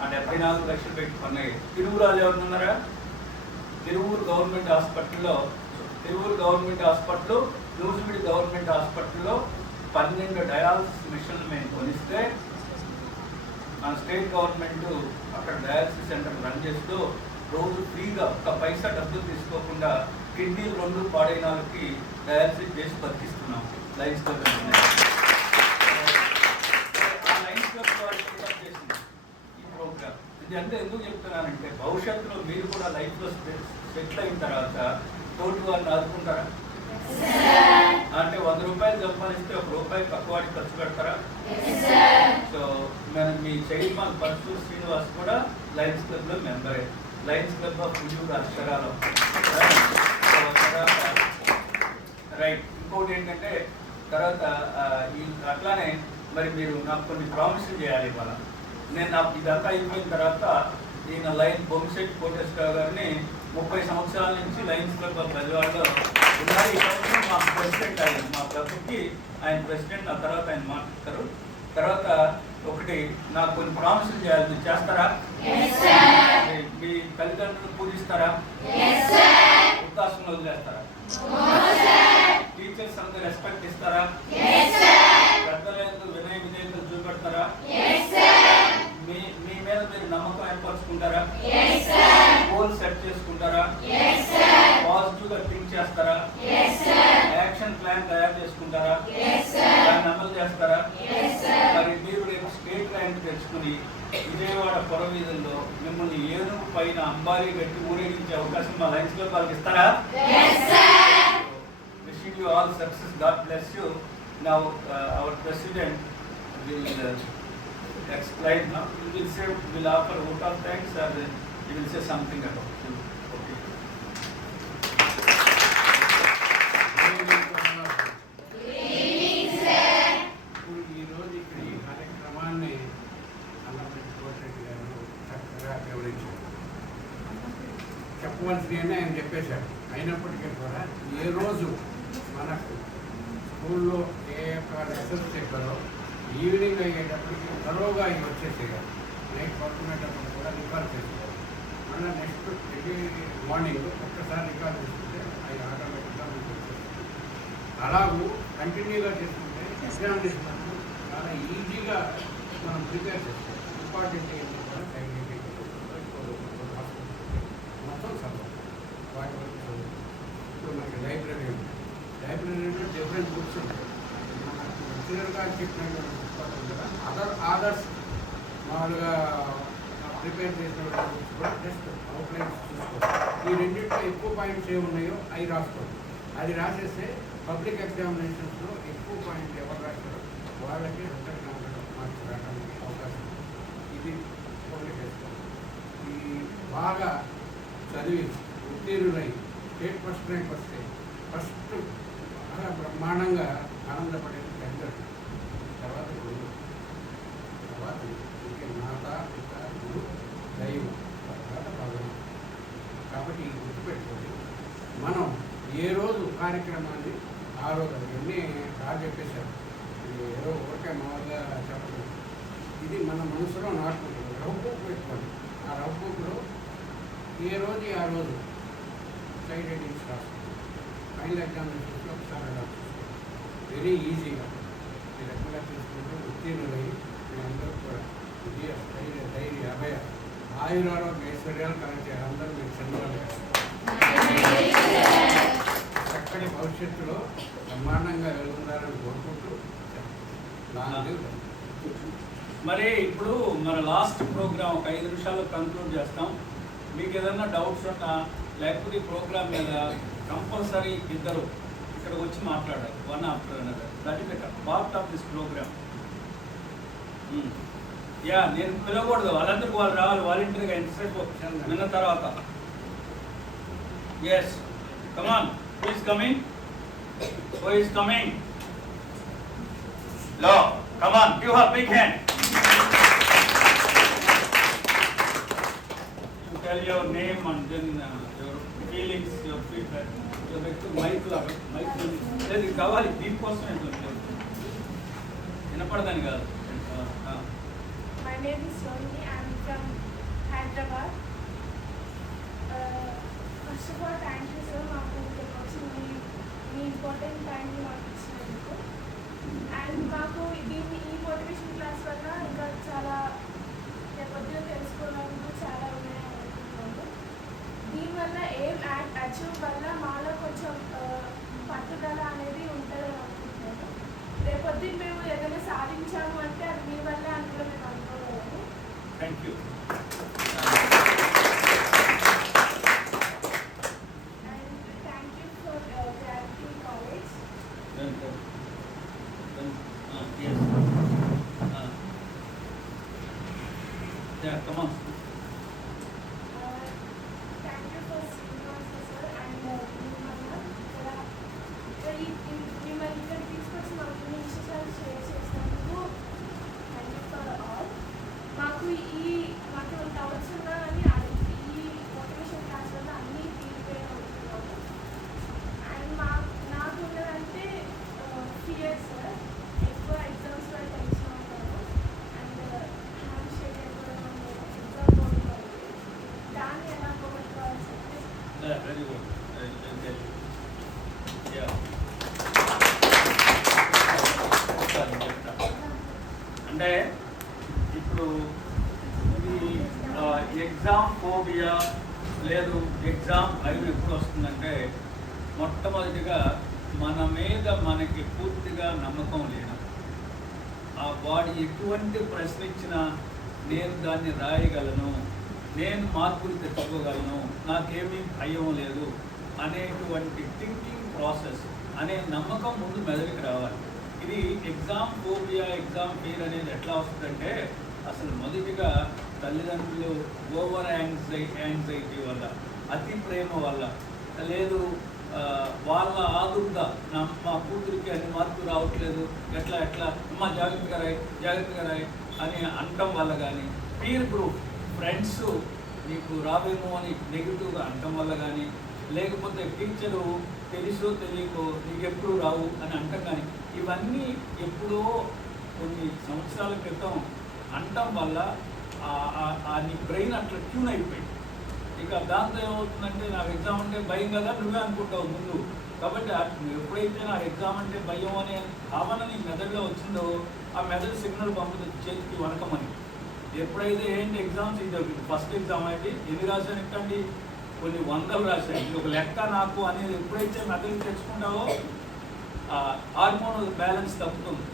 ఆ 74 లక్షలు పెట్టి కొన్నాయి. తిరువురాలు ఎవరు ఉన్నారా? తిరువూరు గవర్నమెంట్ హాస్పిటల్లో, లూజ్విడి గవర్నమెంట్ హాస్పిటల్లో 12 డయాలసిస్ మిషన్లు మేము కొనిస్తే మన స్టేట్ గవర్నమెంట్ అక్కడ డయాలసిస్ సెంటర్ రన్ చేస్తూ రోజు ఫ్రీగా ఒక్క పైసా డబ్బులు తీసుకోకుండా కిడ్నీలు 2 పాడైన వాళ్ళకి డయాలసిస్ చేసి బతికిస్తున్నాం లయన్స్ క్లబ్. ఆ లయన్స్ క్లబ్ చేసింది ఈ ప్రోగ్రామ్. ఇది అంటే ఎందుకు చెప్తున్నానంటే భవిష్యత్తులో మీరు కూడా లైఫ్లో సెటిల్ అయిన తర్వాత తోటి వారిని ఆదుకుంటారా? అంటే 100 రూపాయలు సంపాదిస్తే ₹1 పక్కవాడికి ఖర్చు పెడతారా? సో మీ చైర్మన్ పరశుర్ శ్రీనివాస్ కూడా లయన్స్ క్లబ్లో మెంబరే. లయన్స్ క్లబ్ ఆఫ్ హుజూర్ అక్షరాలో. రైట్. ఇంకోటి ఏంటంటే తర్వాత అట్లానే మరి మీరు నాకు కొన్ని ప్రామిసులు చేయాలి ఇవాళ. నేను నాకు ఇదంతా అయిపోయిన తర్వాత ఈయన బొమ్మిశెట్టి కోటేశ్వరరావు గారిని 30 సంవత్సరాల నుంచి లయన్స్ క్లబ్ ఆఫ్ బెజవాడలో ఉన్నారు. మా ప్రెసిడెంట్ ఆయన, మా క్లబ్కి ఆయన ప్రెసిడెంట్. ఆ తర్వాత ఆయన మాట్లాడతారు. తర్వాత ఒకటి నాకు కొన్ని ప్రామిసులు చేయాలి, మీరు చేస్తారా? మీ తల్లిదండ్రులు పూజిస్తారా? వృద్ధాశ్రమం వదిలేస్తారా? టీచర్స్ అందరూ రెస్పెక్ట్ ఇస్తారా? పెద్దలందరూ వినయ విధేయతలు చూపెడతారా? మీ మీద మీరు నమ్మకం ఏర్పరచుకుంటారా? గోల్ సెట్ చేసుకుంటారా? పాజిటివ్ గా థింక్ చేస్తారా? యాక్షన్ ప్లాన్ తయారు చేసుకుంటారా? దాన్ని అమలు చేస్తారా? మరి మీరు రేపు స్టేట్ ర్యాంక్ తెచ్చుకుని విజయవాడ పొర వీధుల్లో మిమ్మల్ని ఏనుగు పైన అంబారీ పెట్టి ఊరేగించే అవకాశం మా లయన్స్ క్లబ్ వాళ్ళకి ఇస్తారా? Wishing you all success. God bless you. Now our president will explain. He will say, will offer vote of thanks, or he will say something about you. Okay. ఇప్పుడు ఈరోజు ఇక్కడ ఈ కార్యక్రమాన్ని అన్నపల్లి కోటరెడ్డి గారు చక్కగా వివరించారు. చెప్పవలసినవి ఆయన చెప్పేశారు. అయినప్పటికీ కూడా ఏ రోజు మనకు స్కూల్లో ఏ యొక్క లెసన్స్ చెప్పారో ఈవినింగ్ అయ్యేటప్పటికి త్వరగా ఇవి వచ్చేసేయాలి. నైట్ పడుకునేటప్పుడు కూడా రికార్డ్ చేసుకోవాలి. మళ్ళీ నెక్స్ట్ మార్నింగ్ ఒక్కసారి రికార్డ్ చేసుకుంటే అవి ఆటోమేటిక్గా మీకు వచ్చేస్తుంది. అలాగూ కంటిన్యూగా చేసుకుంటే ఎగ్జామినేషన్ చాలా ఈజీగా మనం ప్రిపేర్ చేసుకోవాలి. ఇంపార్టెంట్ ఏంటి కూడా సైంటిఫిక్ మొత్తం చదవాలి. వాటి వరకు చదువు. ఇప్పుడు మనకి లైబ్రరీ ఉంది. లైబ్రరీలో డిఫరెంట్ బుక్స్ ఉంటాయి. క్లియర్గా చెప్పినటువంటి పుస్తకాలు కదా ఆదర్స్ మామూలుగా ప్రిపేర్ చేసిన బుక్స్ కూడా జస్ట్ అవుట్లైన్స్ చూసుకోవాలి. ఈ రెండింటిలో ఎక్కువ పాయింట్స్ ఏమున్నాయో అవి రాసుకోవాలి. అది రాసేస్తే పబ్లిక్ ఎగ్జామినేషన్స్లో ఎక్కువ పాయింట్ ఎవరు రాస్తారో వాళ్ళకి 100 మార్క్స్ రావడానికి అవకాశం ఉంది. ఇది పబ్లిక్ ఎగ్జామ్. ఈ బాగా చదివి ఉత్తీర్ణులై స్టేట్ ఫస్ట్ ర్యాంక్ వస్తే ఫస్ట్ బాగా బ్రహ్మాండంగా ఆనందపడేది పెద్దలు, తర్వాత గురువు, తర్వాత ఇంకే మాత పిత గురు దైవం, తర్వాత భగవంతుడు. కాబట్టి ఈ గుర్తుపెట్టుకొని మనం ఏ రోజు కార్యక్రమాన్ని ఆ రోజు అవన్నీ బాగా చెప్పేశారు. ఇది ఏదో ఊరికే మామూలుగా చెప్పలేదు. ఇది మన మనసులో నాటుకుంటుంది. రవ్వుకు పెట్టుకోండి. ఆ రవ్వుకులో ఏ రోజు ఆ రోజు సైడ్ హెడ్డింగ్స్ రాసుకోండి. ఫైనల్ ఎగ్జామినేషన్స్లో ఒకసారి రాసుకోండి. వెరీ ఈజీగా ఈ రకంగా తీసుకుంటూ ఉత్తీర్ణులై మీ అందరూ కూడా విజయ ధైర్య అభయ ఆయురారోగ్య ఐశ్వర్యాలు కలెక్ట్ చేయాలి. అందరూ మీరు చంద్రాలు చక్కటి భవిష్యత్తులో బ్రహ్మాండంగా వెళ్తున్నారని కోరుకుంటూ మరి ఇప్పుడు మన లాస్ట్ ప్రోగ్రామ్ ఒక 5 నిమిషాల్లో కంక్లూడ్ చేస్తాం. మీకు ఏదైనా డౌట్స్ ఉన్నా లేకపోతే ఈ ప్రోగ్రామ్ మీద కంపల్సరీ ఇద్దరు ఇక్కడికి వచ్చి మాట్లాడాలి. One after another. That is the part of this program. Ya నేను పిలవకూడదు. వాళ్ళందరికీ వాళ్ళు రావాలి వాలంటీర్గా ఎంతసేపు విన్న తర్వాత. Yes come on. Who is coming? Who is coming? లో come on, give her big hand. You tell your name and then your feelings, your feedback. Mic లేదు కావాలి దీనికోసం వినపడదని కాదు. My name is Sohini. I am from Hyderabad. First of all, thank you sir. మాకు మీ important time మాకు ఇచ్చినందుకు. And మాకు ఈ motivation class వల్ల ఇంకా చాలా పొద్దున తెలుసుకోవడానికి చాలా ఉన్నాయి అనుకుంటున్నాము. దీనివల్ల ఏం అచీవ్ వల్ల మాలో కొంచెం పట్టుదల అనేది ఉంటుందని అనుకుంటున్నాను. రేపొద్దున మేము ఏదైనా సాధించాము అంటే అది మీ వల్లే అని కూడా మేము అనుకోగలము. Thank you. And thank you for gravity college. Come on. Thank you for Srinivasa sir and మిమ్మల్ని ఇక్కడ తీసుకొచ్చి మాకు ఇన్ని విషయాలు షేర్ చేసినందుకు థ్యాంక్ యూ ఫర్ ఆల్. మాకు డౌట్స్ ఉన్నా కానీ ఈ మోటివేషన్ క్లాస్ వల్ల అన్నీ తీరిపోయి ఉంటున్నాము. అండ్ నాకు ఉన్నదంటే ఫియర్ సార్. ఎక్కువ ఎగ్జామ్స్లో టెన్షన్ అవుతాను అండ్ హ్యాండ్ షేక్ అయిపోవడం ఎగ్జామ్ పోగొట్టుకోవాలి. దాన్ని ఎలా పోగొట్టుకోవాలని చెప్పి Very good. Yeah. అంటే ఇప్పుడు ఇది ఎగ్జామ్ ఫోబియా లేదు ఎగ్జామ్ భయం ఎప్పుడు వస్తుందంటే మొట్టమొదటిగా మన మీద మనకి పూర్తిగా నమ్మకం లేదు. ఆ వాడు ఎటువంటి ప్రశ్న ఇచ్చినా నేను దాన్ని రాయగలను, నేను మార్పులు తెచ్చుకోగలను, నాకేమీ భయం లేదు అనేటువంటి థింకింగ్ ప్రాసెస్ అనే నమ్మకం ముందు మెదడుకి రావాలి. ఇది ఎగ్జామ్ ఫోబియా, ఎగ్జామ్ ఫియర్ అనేది ఎట్లా వస్తుందంటే అసలు మొదటిగా తల్లిదండ్రులు ఓవర్ యాంగ్జైటీ వల్ల, అతి ప్రేమ వల్ల, లేదు వాళ్ళ ఆదుర్ద, మా కూతురికి అన్ని మార్పులు రావట్లేదు, ఎట్లా అమ్మ జాగ్రత్తగా రాయి అని అనటం వల్ల కానీ, పీర్ గ్రూప్ ఫ్రెండ్స్ నీకు రావేమో అని నెగిటివ్గా అనటం వల్ల కానీ, లేకపోతే టీచరు తెలుసో తెలియకో నీకు ఎప్పుడు రావు అని అంటాం కానీ, ఇవన్నీ ఎప్పుడో కొన్ని సంవత్సరాల క్రితం అనటం వల్ల నీ బ్రెయిన్ అట్లా ట్యూన్ అయిపోయింది. ఇక దాంతో ఏమవుతుందంటే నాకు ఎగ్జామ్ అంటే భయం కదా నువ్వే అనుకుంటావు ముందు. కాబట్టి ఎప్పుడైతే నాకు ఎగ్జామ్ అంటే భయం అనే భావన నీ మెదడులో వచ్చిందో ఆ మెదడు సిగ్నల్ పంపుతుంది చేతికి వనకమని. ఎప్పుడైతే ఏంటి ఎగ్జామ్స్ ఇది ఫస్ట్ ఎగ్జామ్ అయితే ఎన్ని రాశాను ఎక్కండి, కొన్ని వందలు రాశాను, ఇది ఒక లెక్క నాకు అనేది ఎప్పుడైతే మెదడు తెచ్చుకుంటావో హార్మోన్ బ్యాలెన్స్ తప్పుతుంది.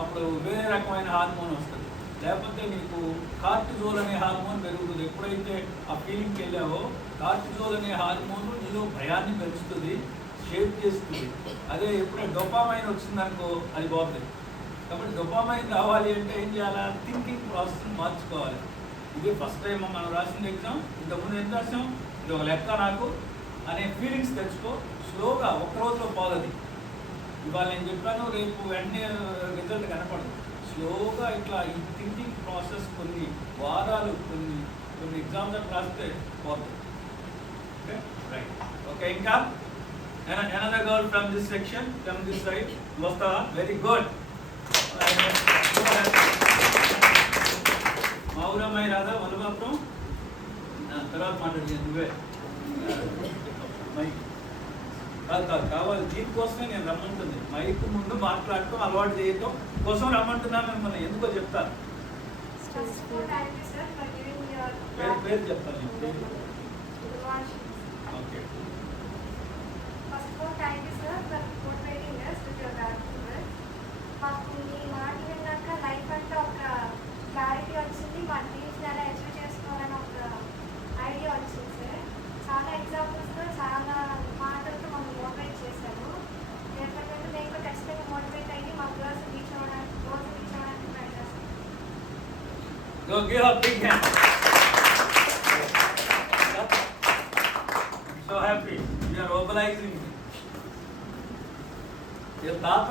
అప్పుడు వేరే రకమైన హార్మోన్ వస్తుంది. లేకపోతే నీకు కార్టిజోల్ అనే హార్మోన్ పెరుగుతుంది. ఎప్పుడైతే ఆ ఫీలింగ్కి వెళ్ళావో కార్టిజోల్ అనే హార్మోన్ నీలో భయాన్ని పెంచుతుంది, షేప్ చేస్తుంది. అదే ఎప్పుడైతే డోపామైన్ వచ్చిందనుకో అది బాగుంటుంది. కాబట్టి డోపామైన్ రావాలి అంటే ఏం చేయాలా, థింకింగ్ ప్రాసెస్ని మార్చుకోవాలి. ఇది ఫస్ట్ టైం మనం రాసిన ఎగ్జామ్, ఇంతకుముందు ఏం రాసాం, ఇది ఒక లెక్క నాకు అనే ఫీలింగ్స్ తెచ్చుకో. స్లోగా ఒక్కరోజులో పోదది. ఇవాళ నేను చెప్పాను, రేపు వెంటనే రిజల్ట్ కనపడదు. స్లోగా ఇట్లా ఈ థింకింగ్ ప్రాసెస్ కొన్ని వారాలు, కొన్ని ఎగ్జామ్స్ అని రాస్తే పోతుంది. Okay right. ఓకే ఇంకా another girl from this section, from this side వస్తావా? Very good. మా ఊరమ్మాయి రాదా వనభాపురం? తర్వాత మాట్లాడి నువ్వే మైక్ కావాలి. దీనికోసమే నేను రమ్మంటుంది. మైక్ ముందు మాట్లాడటం అలవాటు చేయటం కోసం రమ్మంటున్నాను మిమ్మల్ని. ఎందుకో చెప్తాను. పేరు చెప్తాను. ఓకే. మాకు మీ మాట విన్నాక లైఫ్ అంటే ఒక క్లారిటీ వచ్చింది, మా డ్రీమ్స్ ఎలా అచీవ్ చేసుకోవాలని ఒక ఐడియా వచ్చింది సార్. చాలా ఎగ్జాంపుల్స్తో చాలా మాటలతో మమ్మల్ని మోటివేట్ చేశారు. రేపటి నేను కూడా ఖచ్చితంగా మోటివేట్ అయ్యి మా గర్ల్స్ రీచ్ అవ్వడానికి ట్రై చేస్తాను. So happy. We are mobilizing. తాత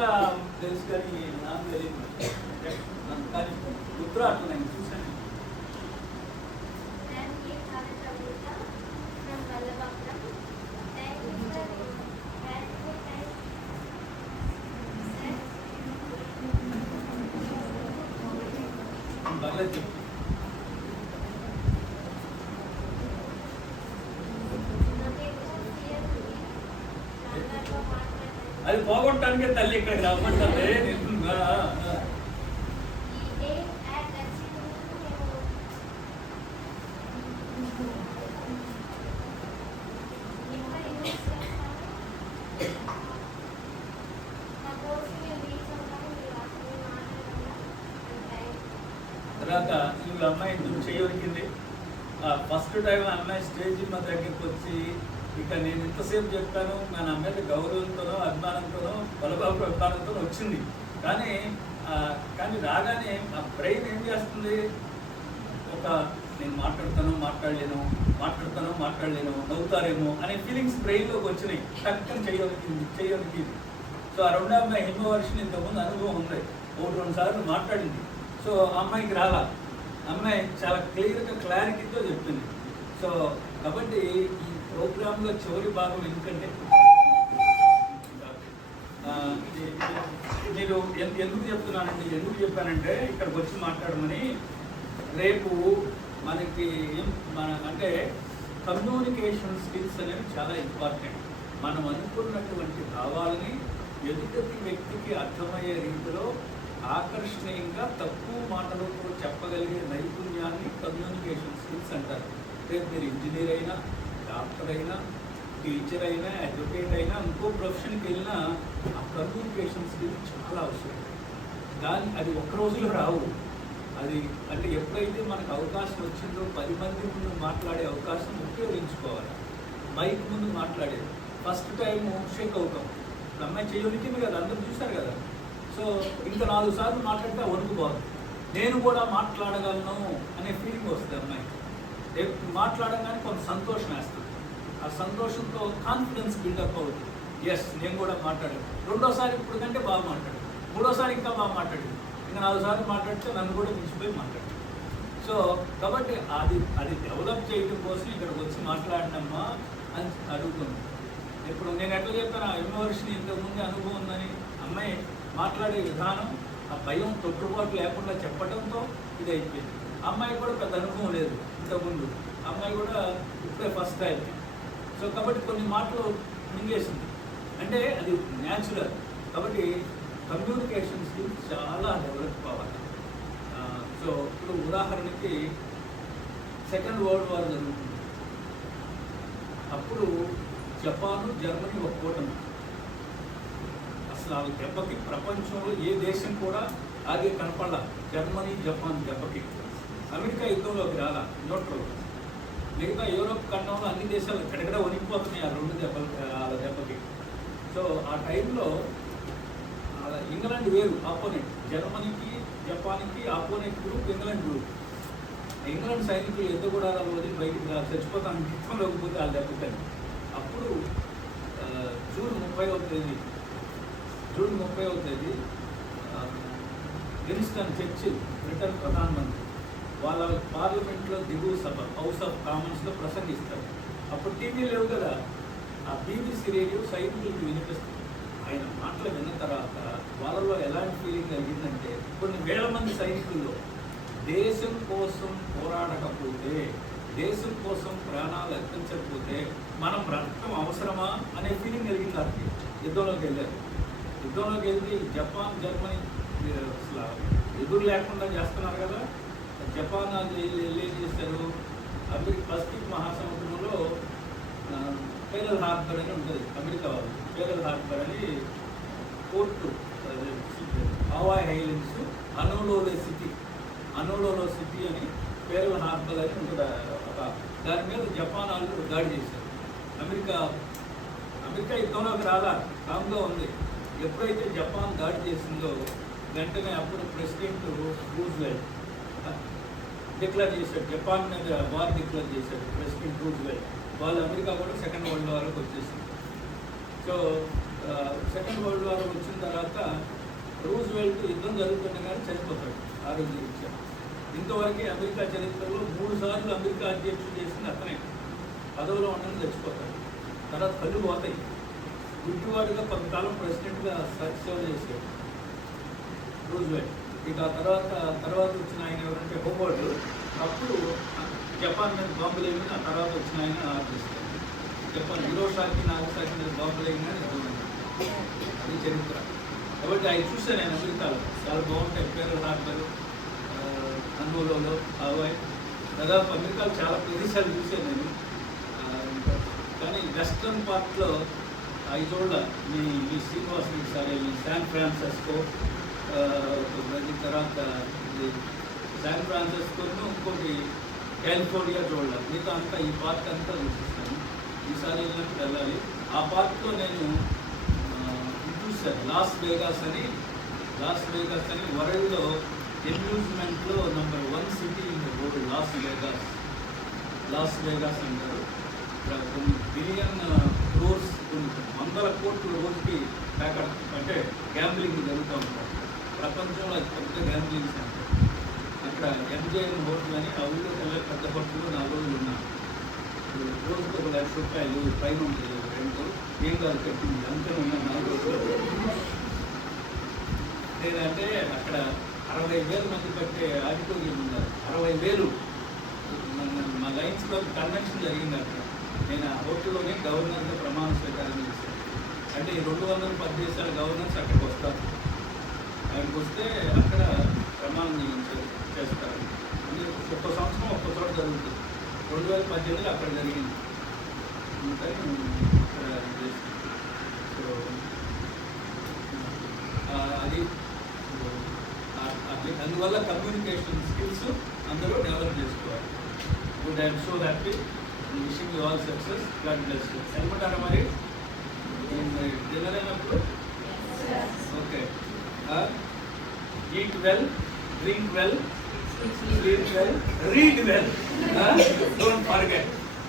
తెలుసు కానీ నాకు తెలియదు. కానీ గుర్తు అట్లా నేను చూశాను. బాగా చెప్పు. అది పోగొట్టడానికే తల్లి ఇక్కడికి రమ్మంటే తర్వాత ఈ అమ్మాయి చేయవరికింది. ఫస్ట్ టైం అమ్మాయి స్టేజ్ మా దగ్గరికి వచ్చి ఇక నేను ఇంతసేపు చెప్పాను, మన అమ్మాయి గౌరవంతోనో అభిమానంతోనో బలబాబు అభిమానంతో వచ్చింది. కానీ రాగానే ఆ బ్రెయిన్ ఏం చేస్తుంది, ఒక నేను మాట్లాడలేను నవ్వుతారేమో అనే ఫీలింగ్స్ బ్రెయిన్లోకి వచ్చినాయి. టక్కన చేయవలికి. సో ఆ రెండో అమ్మాయి హిమవర్షిని ఇంతకుముందు అనుభవం ఉంది, 1-2 సార్లు మాట్లాడింది. సో అమ్మాయికి రాలా. అమ్మాయి చాలా క్లారిటీతో చెప్పింది. సో కాబట్టి ఈ ప్రోగ్రాంలో చివరి భాగం ఎందుకంటే నేను ఎందుకు చెప్పానంటే ఇక్కడికి వచ్చి మాట్లాడమని. రేపు మనకి అంటే కమ్యూనికేషన్ స్కిల్స్ అనేవి చాలా ఇంపార్టెంట్. మనం అనుకున్నటువంటి భావాలని ఎదుటి వ్యక్తికి అర్థమయ్యే రీతిలో ఆకర్షణీయంగా తక్కువ మాటలతో చెప్పగలిగే నైపుణ్యాన్ని కమ్యూనికేషన్ స్కిల్స్ అంటారు. రేపు మీరు ఇంజనీర్ అయినా, డాక్టర్ అయినా, టీచర్ అయినా, అడ్వకేట్ అయినా, ఇంకో ప్రొఫెషన్కి వెళ్ళినా ఆ కమ్యూనికేషన్ స్కిల్ చాలా అవసరం. అది ఒక్క రోజులో రావు. అది అంటే ఎప్పుడైతే మనకు అవకాశం వచ్చిందో 10 మంది ముందు మాట్లాడే అవకాశం ఉపయోగించుకోవాలి. మైక్ ముందు మాట్లాడేది ఫస్ట్ టైం షేక్ అవుతాం. ఇప్పుడు అమ్మాయి చేయనికింది కదా, అందరూ చూశారు కదా. సో ఇంకా 4 సార్లు మాట్లాడితే వణుకుపోదు. నేను కూడా మాట్లాడగలను అనే ఫీలింగ్ వస్తుంది అమ్మాయికి. మాట్లాడగానే కొంత సంతోషం వేస్తుంది. ఆ సంతోషంతో కాన్ఫిడెన్స్ బిల్డప్ అవుతుంది. ఎస్ నేను కూడా మాట్లాడాను. రెండోసారి ఇప్పుడు కంటే బాగా మాట్లాడాను, మూడోసారి ఇంకా బాగా మాట్లాడింది, ఇంకా 4 సార్లు మాట్లాడితే నన్ను కూడా మించిపోయి మాట్లాడాను. సో కాబట్టి అది డెవలప్ చేయడం కోసం ఇక్కడికి వచ్చి మాట్లాడినమ్మా అని అడుగుతుంది. ఇప్పుడు నేను ఎట్లా చెప్తాను, ఆ ఇన్నోవేషన్ ఇంతకుముందు అనుభవం ఉందని అమ్మాయి మాట్లాడే విధానం, ఆ భయం తొట్టుబాటు లేకుండా చెప్పడంతో ఇది అయిపోయింది. అమ్మాయి కూడా పెద్ద అనుభవం లేదు ఇంతకుముందు, అమ్మాయి కూడా ఇప్పుడే ఫస్ట్ టైం. సో కాబట్టి కొన్ని మాటలు మింగేసింది, అంటే అది న్యాచురల్. కాబట్టి కమ్యూనికేషన్ స్కిల్స్ చాలా డెవలప్ కావాలి. సో ఇప్పుడు ఉదాహరణకి సెకండ్ వరల్డ్ వార్ జరుగుతుంది. అప్పుడు జపాను జర్మనీ ఒక కూటమి. అసలు ఆ దెబ్బకి ప్రపంచంలో ఏ దేశం కూడా ఆగే కనపడాల. జర్మనీ జపాన్ దెబ్బకి అమెరికా యుద్ధంలోకి రాలా, న్యూట్రల్. మిగతా యూరోప్ ఖండంలో అన్ని దేశాలు ఎక్కడెక్కడ వణికిపోతున్నాయి ఆ 2 దెబ్బకి. సో ఆ టైంలో ఇంగ్లాండ్ వేరు ఆపోనెంట్, జర్మనీకి జపాన్కి opponent group England group. England సైనికులు యుద్ధ కూడా వదిలి బయటికి చచ్చిపోతాను యుద్ధంలోకి పోతే వాళ్ళు దెబ్బతారు. అప్పుడు జూన్ 30వ తేదీ విన్స్టన్ చర్చిల్ బ్రిటన్ ప్రధానమంత్రి వాళ్ళ పార్లమెంట్లో దిగువ సభ హౌస్ ఆఫ్ కామన్స్లో ప్రసంగిస్తారు. అప్పుడు టీవీ లేవు కదా, ఆ BBC రేడియో సైనికులకు వినిపిస్తుంది. ఆయన మాటలు విన్న తర్వాత వాళ్ళలో ఎలాంటి ఫీలింగ్ కలిగిందంటే, కొన్ని వేల మంది సైనికుల్లో దేశం కోసం పోరాడకపోతే, దేశం కోసం ప్రాణాలు అర్పించకపోతే మనం బ్రతకం అవసరమా అనే ఫీలింగ్ కలిగింది. వారికి యుద్ధంలోకి వెళ్ళారు. యుద్ధంలోకి వెళ్ళి జపాన్ జర్మనీ అసలు ఎదురు లేకుండా చేస్తున్నారు కదా. జపాన్ ఏం చేశారు, పసిఫిక్ మహాసముద్రంలో పేరల్ హార్బర్ అని ఉంటుంది అమెరికా వాళ్ళు. పేరల్ హార్బర్ అని పోర్టు, హవాయ్ ఐలాండ్స్, అనోలోలో సిటీ అని పేరల్ హార్బర్ అని ఉంటుంది. దాని మీద జపాన్ వాళ్ళు దాడి చేశారు. అమెరికా యుద్ధంలోకి రాలా, కామ్గా ఉంది. ఎప్పుడైతే జపాన్ దాడి చేసిందో వెంటనే అప్పుడు ప్రెసిడెంట్ రూజ్వెల్ట్ డిక్లేర్ చేశాడు, జపాన్ మీద వార్ డిక్లేర్ చేశాడు ప్రెసిడెంట్ రూజ్వెల్ట్. వాళ్ళు అమెరికా కూడా సెకండ్ వరల్డ్ వార్కి వచ్చేసింది. సో సెకండ్ వరల్డ్ వార్ వచ్చిన తర్వాత రూజ్వెల్ట్ యుద్ధం జరుగుతుండగానే చనిపోతాడు ఆరోగ్యరీత్యా. ఇంతవరకే అమెరికా చరిత్రలో 3 సార్లు అమెరికా అధ్యక్షుడు చేసింది అతనే. పదవిలో ఉండని చచ్చిపోతాడు. తర్వాత కళ్ళు పోతాయి. గుడ్డివాడుగా కొంతకాలం ప్రెసిడెంట్గా సేవ చేశాడు రూజ్వెల్ట్. ఇక తర్వాత వచ్చిన ఆయన ఎవరంటే హోవర్డ్. అప్పుడు జపాన్ మీద బాంబులు వేయమని ఆ తర్వాత వచ్చిన ఆయన ఆర్పిస్తారు. జపాన్ హిరోషాకి నాగసాకి మీద బాంబులు వేయమని అది చరిత్ర. కాబట్టి అవి చూసాను నేను అమెరికాలో, చాలా బాగుంటాయి. పేరల్ హార్బర్, అనోలోలో, హవాయ్, దాదాపు అమెరికాలో చాలా ప్రదేశాలు చూసాను నేను. కానీ వెస్ట్రన్ పార్ట్లో అవి చూడాల. మీ శ్రీనివాస్ సారీ శాన్ ఫ్రాన్సిస్కో, తర్వాత శాన్ ఫ్రాన్సిస్కోను ఇంకోటి కాలిఫోర్నియా చూడాలి. మిగతా అంతా ఈ పార్క్ అంతా చూపిస్తాను. ఈసారి వెళ్ళినప్పుడు వెళ్ళాలి. ఆ పార్క్లో నేను చూశాను లాస్ వేగాస్ అని వరల్డ్లో అమ్యూజ్మెంట్లో number 1 city in the world Las Vegas అంటారు. కొన్ని బిలియన్ క్రోర్స్, కొన్ని 100 కోట్ల రోజుకి అంటే గ్యాంబ్లింగ్ జరుగుతూ ఉంటారు. ప్రపంచంలో అది పెద్ద గ్యాంబ్లింగ్ సెంటర్. అక్కడ MJM హోటల్ అని ఆ ఊళ్ళో పెద్ద హోటల్లో 4 రోజులు ఉన్నాను. రోజుకు ₹1,00,000 పైన ఉంటుంది రెంట్. ఏం కాదు పెట్టింది అంతే ఉన్నాను 4 రోజులు. లేదంటే అక్కడ 60,000 మంది పెట్టే ఆడిటోరియం ఉన్నారు. 60,000 మా లయన్స్ క్లబ్ కన్వెన్షన్ జరిగింది అక్కడ. నేను ఆ హోటల్లోనే గవర్నర్గా ప్రమాణ స్వీకారం చేశాను. అంటే 210 దేశాల గవర్నర్స్ అక్కడికి వస్తారు. ఆయనకు వస్తే అక్కడ ప్రమాణం చేస్తారు. అంటే ఒక్క సంవత్సరం ఒక్క చోట జరుగుతుంది. 2018 అక్కడ జరిగింది. సో అది అందువల్ల కమ్యూనికేషన్ స్కిల్స్ స్కిల్స్ అందరూ డెవలప్ చేసుకోవాలి. Good, I'm so happy. Wishing you all success. God bless you. ఏమంటారా మరి డిన్నర్ అయినప్పుడు? Okay. Eat well, drink well, sleep well, read well. Don't forget.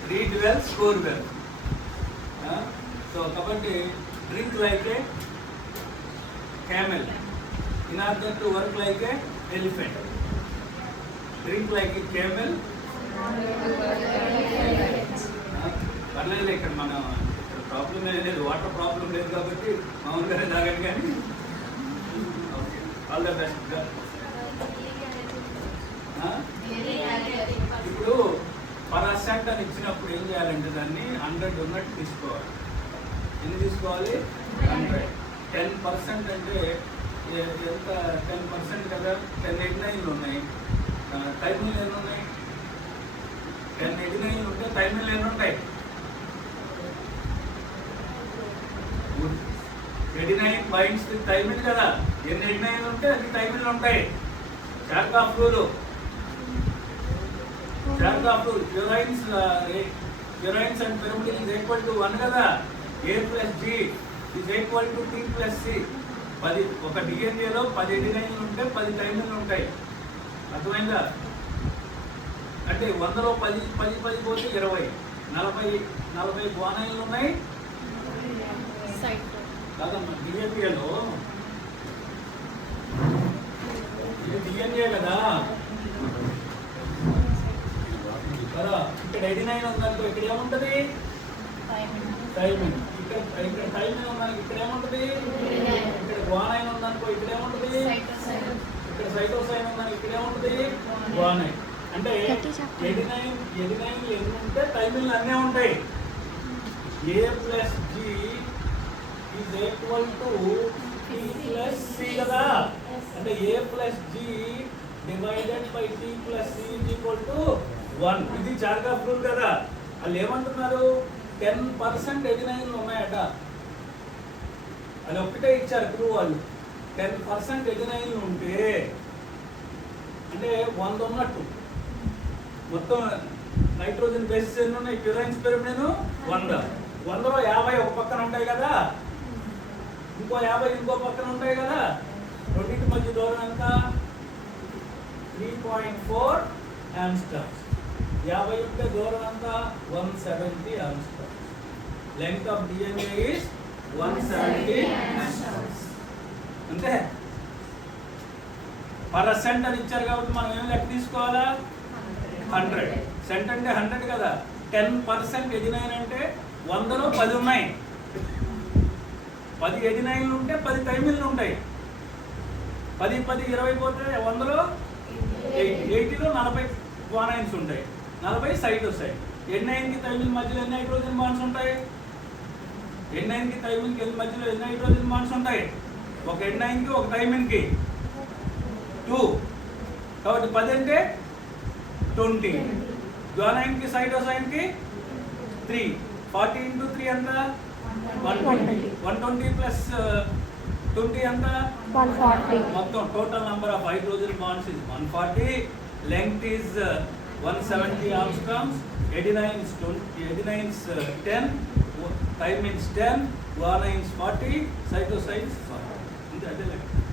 Read well, score well. So, kabatti, drink like a camel. In order to work like a elephant. Drink like a camel. పర్లేదు, ఇక్కడ మన problem ఏం లేదు, water problem లేదు కాబట్టి మామూలుగానే తాగండి. కానీ ఓకే, ఆల్ ద బెస్ట్. ఇప్పుడు పర్సెంట్ అని ఇచ్చినప్పుడు ఏం చేయాలంటే దాన్ని 100 ఉన్నట్టు తీసుకోవాలి. ఎన్ని తీసుకోవాలి? 100. 10% అంటే ఎంత? 10% కదా. 1089 ఉన్నాయి. టైమింగ్లు ఎన్ని ఉన్నాయి? 1089 ఉంటే టైమింగ్లు ఎన్ని ఉంటాయి? 89 పాయింట్స్ టైమింగ్ కదా. ఎన్ని 89 ఉంటే అన్ని టైమింగ్లు ఉంటాయి. చార్కాఫ్ rule, urines and pyrimidine is equal to 1 కదా. A plus G is equal to T plus C. 10 ఒక డిఎన్ఏలో 10 ఎడినైన్లు ఉంటే 10 టైమింగ్లు ఉంటాయి. అర్థమైందా? అంటే 100లో 10 పోతే 20, 40 గ్వానైన్లు ఉన్నాయి కాదమ్మా. డిఎన్ఏలో ఇది డిఎన్ఏ కదా. కదా, ఇక్కడ 89 ఉందనుకో, ఇక్కడ ఏముంటుంది? థైమిన్. ఇక్కడ థైమిన్ ఉందనుకో, ఇక్కడ ఏముంటుంది? ఇక్కడ గ్వానైన్ ఉందనుకో, ఇక్కడ ఏముంటుంది? ఇక్కడ సైటోసైన్ ఉందనుకో, ఇక్కడ ఏముంటుంది? గ్వానైన్. అంటే 89 ఎన్ని ఉంటే థైమిన్లు అన్నీ ఉంటాయి. A plus G is equal to T plus C కదా. అంటే A plus G divided by T plus C is equal to 1. ఇది చార్కాఫ్ రూల్ కదా. వాళ్ళు ఏమంటున్నారు? 10% 89 ఉన్నాయట. అది ఒక్కటే ఇచ్చారు క్లూ వాళ్ళు. 10% 89 ఉంటే అంటే 100 ఉన్నట్టు. మొత్తం నైట్రోజన్ బేసిస్ ఎన్ని ఉన్నాయి? ప్యూరైన్స్ పిరిమిడిన్ 100. 100లో 50 ఒక పక్కన ఉంటాయి కదా, ఇంకో 50 ఇంకో పక్కన ఉంటాయి కదా. రెండింటి మధ్య దూరం ఎంత? 3.4 ఆమ్స్టర్స్. 50 ఉంటే దూరం ఎంత? 170 angstroms. Length of DNA is 170 angstroms. అంతే. పర్సెంట్ అని ఇచ్చారు కాబట్టి మనం ఏం లెక్క తీసుకోవాలా? 100. సెంట్ అంటే 100 కదా. 10% 89 అంటే 100లో 10 ఉన్నాయి. 10 89లు ఉంటే 10 టైమింగ్లు ఉంటాయి. 10 20 పోతే 100లో 80లో 40 గ్వానైన్స్ ఉంటాయి. 40 సైటోసైన్. ఎన్ఐన్కి థైమిన్ మధ్యలో ఎన్ని హైడ్రోజన్ బాండ్స్ ఉంటాయి? ఎన్ఐన్కి థైమిన్కి మధ్యలో ఎన్ని హైడ్రోజన్ బాండ్స్ ఉంటాయి? ఒక ఎన్ఐన్కి ఒక థైమిన్కి 2. కాబట్టి 10 అంటే 20. గ్వానైన్కి సైటోసైన్కి 3. 40 into 3 ఎంత? 120. 120 plus 20 ఎంత? 140. మొత్తం total number of hydrogen bonds is 140. Length is 170 ఆమ్స్ట్రాంగ్స్. 89's 10, thymines 10, guanines 40, cytosines 40. ఇది అదే లెక్క.